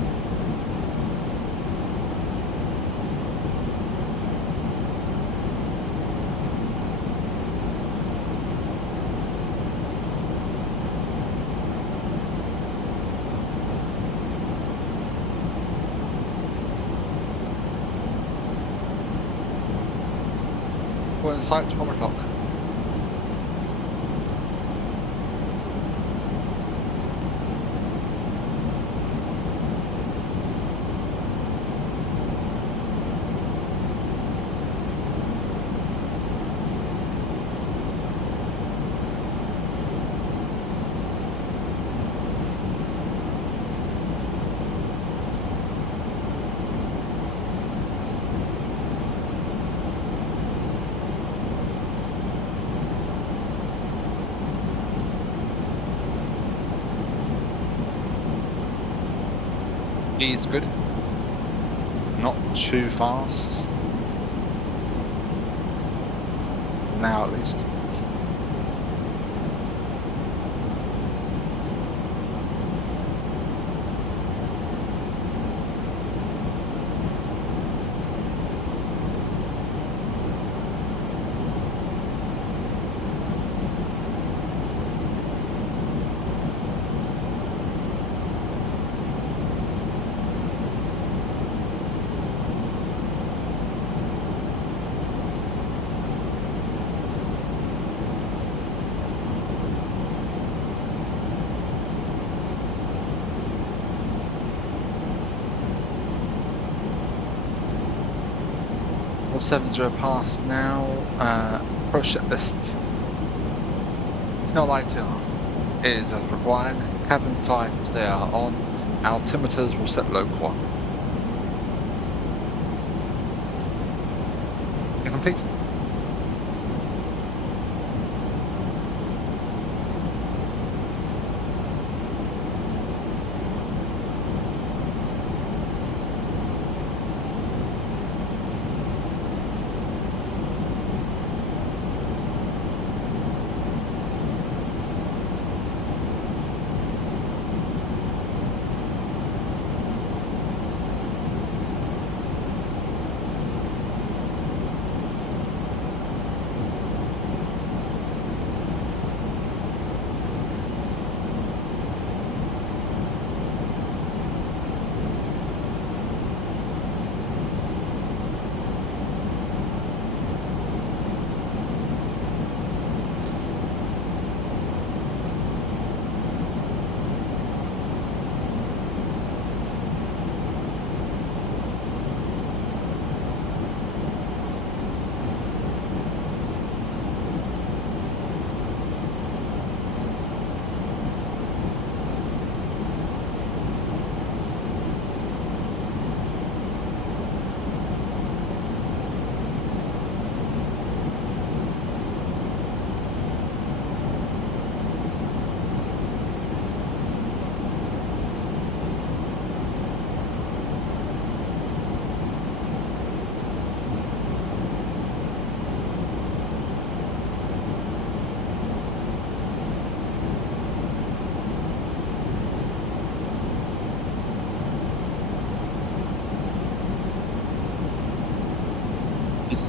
We're in sight, 12 o'clock. Speed's good. Not too fast. For now, at least. All 70 past now. Approach checklist. No lighting off is as required. Cabin signs they are on. Altimeters will set local. Complete.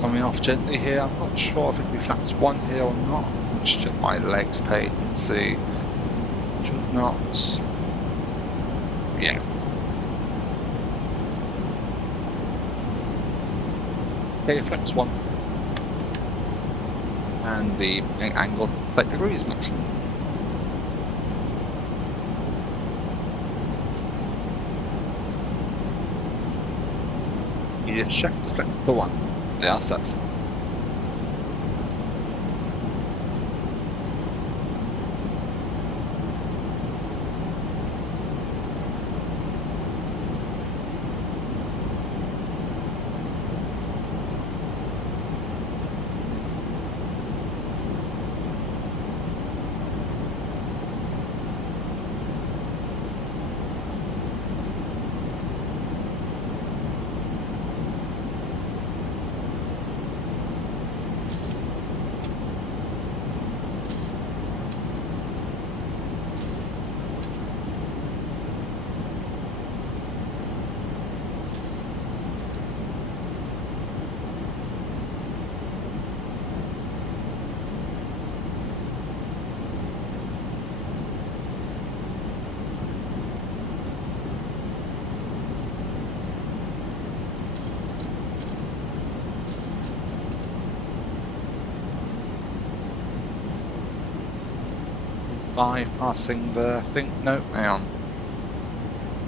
Coming off gently here. I'm not sure if it'll be flaps 1 here or not. Just check my legs page and see. Should not. Yeah. Okay, flaps 1. And the angle 30 degrees maximum. You just check to flip the 1. Yeah, that's that. 5 passing the thing. No, hang on.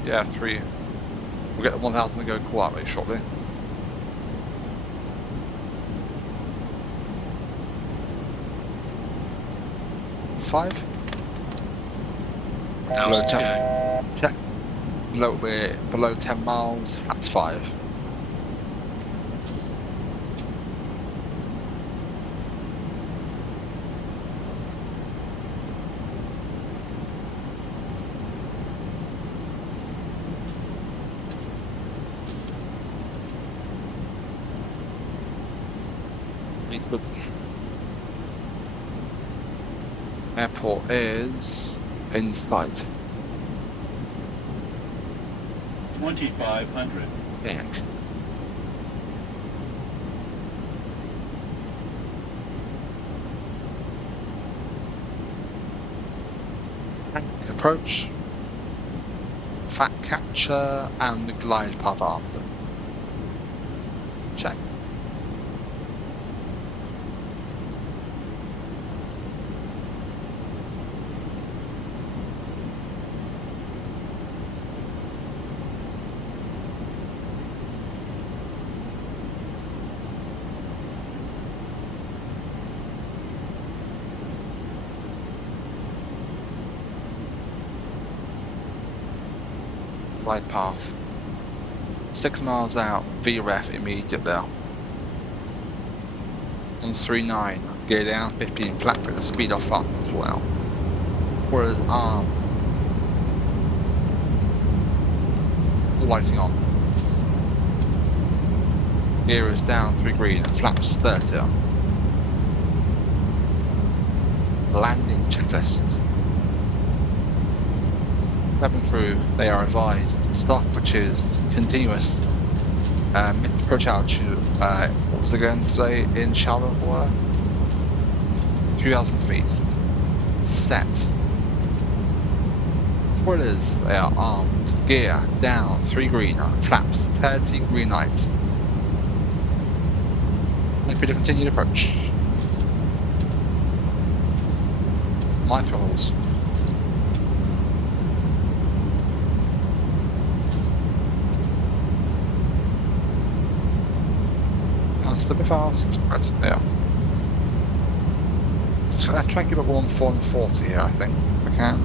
Yeah, 3. We'll get the 1000 to go quietly shortly. Five. 1000 to go. Check. We're below 10 miles. That's 5. Airport is in sight. 2,500. Thanks. Tank approach, fat capture, and the glide path after. Check. Glide path. 6 miles out, VREF immediate there. And 39, gear down, 15 flat with the speed off up as well. Whereas armed. Lighting on. Gear is down, 3 green, and flaps 30. Landing checklist. Cabin crew, they are advised. Start, which is continuous. Approach altitude, what was it again today in Charleroi? 3,000 feet. Set. Spoilers, they are armed. Gear down, 3 green, flaps 30 green lights. Happy to continue the approach. My throttles. A bit fast, but yeah. Let's try and keep it 140 here, I think, if I can.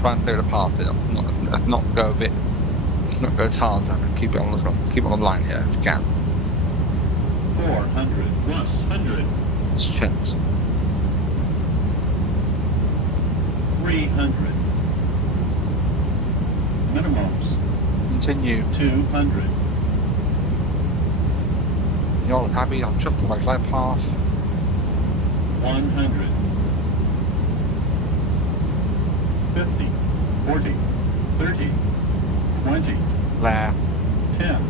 Try and clear the path here. Not go a bit. Not go Tarzan. Keep it on the line here if you can. 400 plus 100. It's checked. 300. Minimums. Continue. 200. You're happy. I'm chucked my glide path. 100. 50, 40, 30, 20, There. 10.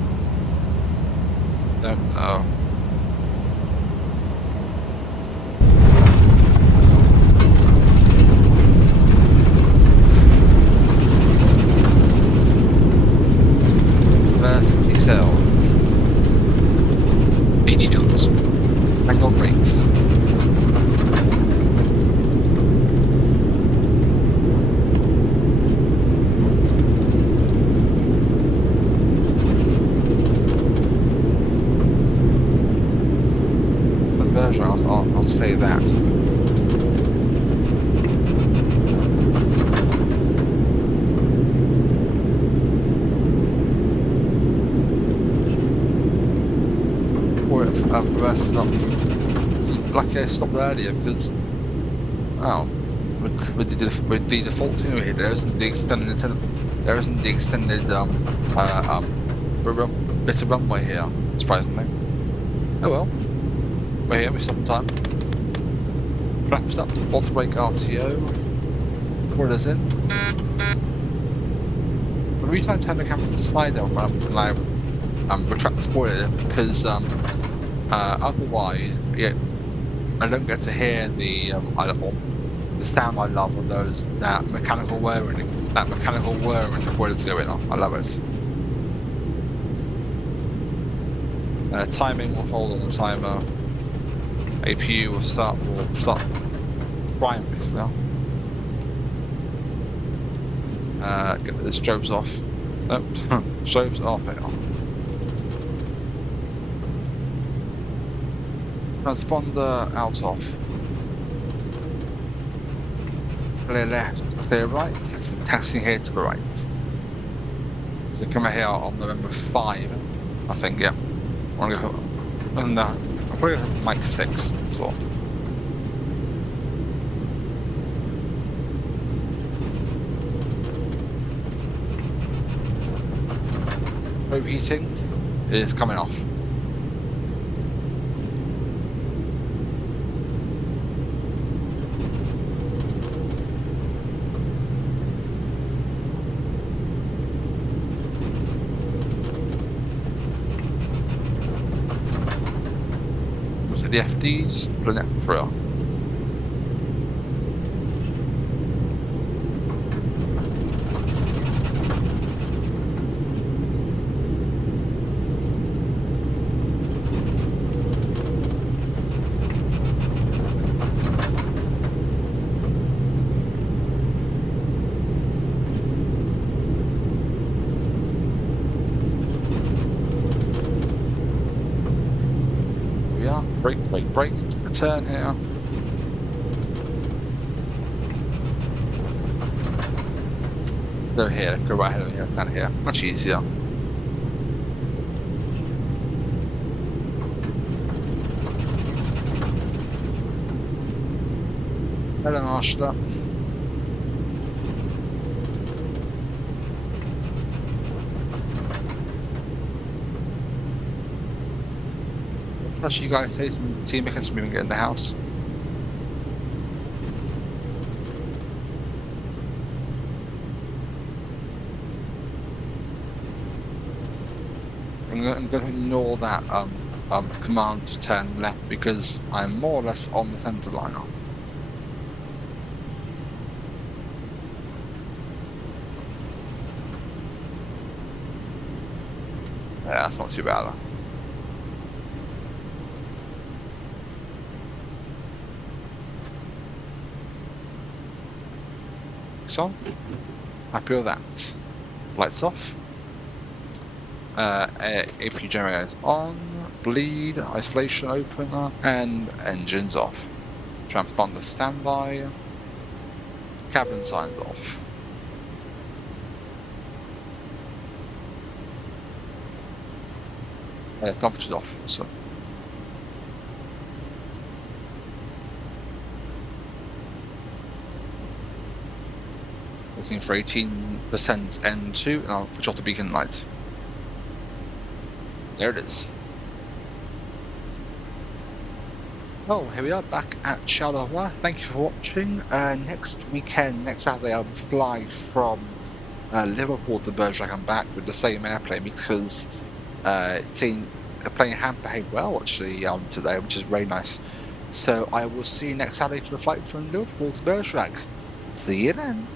No. Oh. First decel. 80 knots. Angle brakes. I stopped. Lucky I stopped earlier because, with the default scenery here, there isn't the extended bit of runway here, surprisingly. Oh well, we're here. We stop in time. Flaps up. Auto brake RTO. Spoilers in. The reason I turn the camera to the slide down when I retract the spoiler because otherwise, yeah, I don't get to hear the sound I love of those that mechanical whirring the spoilers going on. I love it. Timing will hold on the timer. APU will start frying this now. Get the strobes off. Nope, strobes off. They are. Transponder out off. Clear left, clear right. Taxiing here to the right. So come here on November 5, I think. Yeah. I want to go. No, I'll probably go Mike 6 as well. Overheating is coming off. So the FDs, putting it through. Brake, a turn here. Go here, go right ahead of here, stand here. Much easier. Hello, Marsha. You guys say some team because we can get in the house. I'm going to ignore that command to turn left because I'm more or less on the centre line. Yeah, that's not too bad. On. Happy with that. Lights off. APU generators on. Bleed. Isolation opener. And engines off. Transponder standby. Cabin signs off. Temperature's off. So. Looking for 18% N2, and I'll switch off the beacon light. There it is. Oh, here we are back at Charleroi. Thank you for watching. Next Saturday, I'll fly from Liverpool to Bergerac and back with the same airplane because the plane had behaved well actually today, which is very nice. So I will see you next Saturday for the flight from Liverpool to Bergerac. See you then.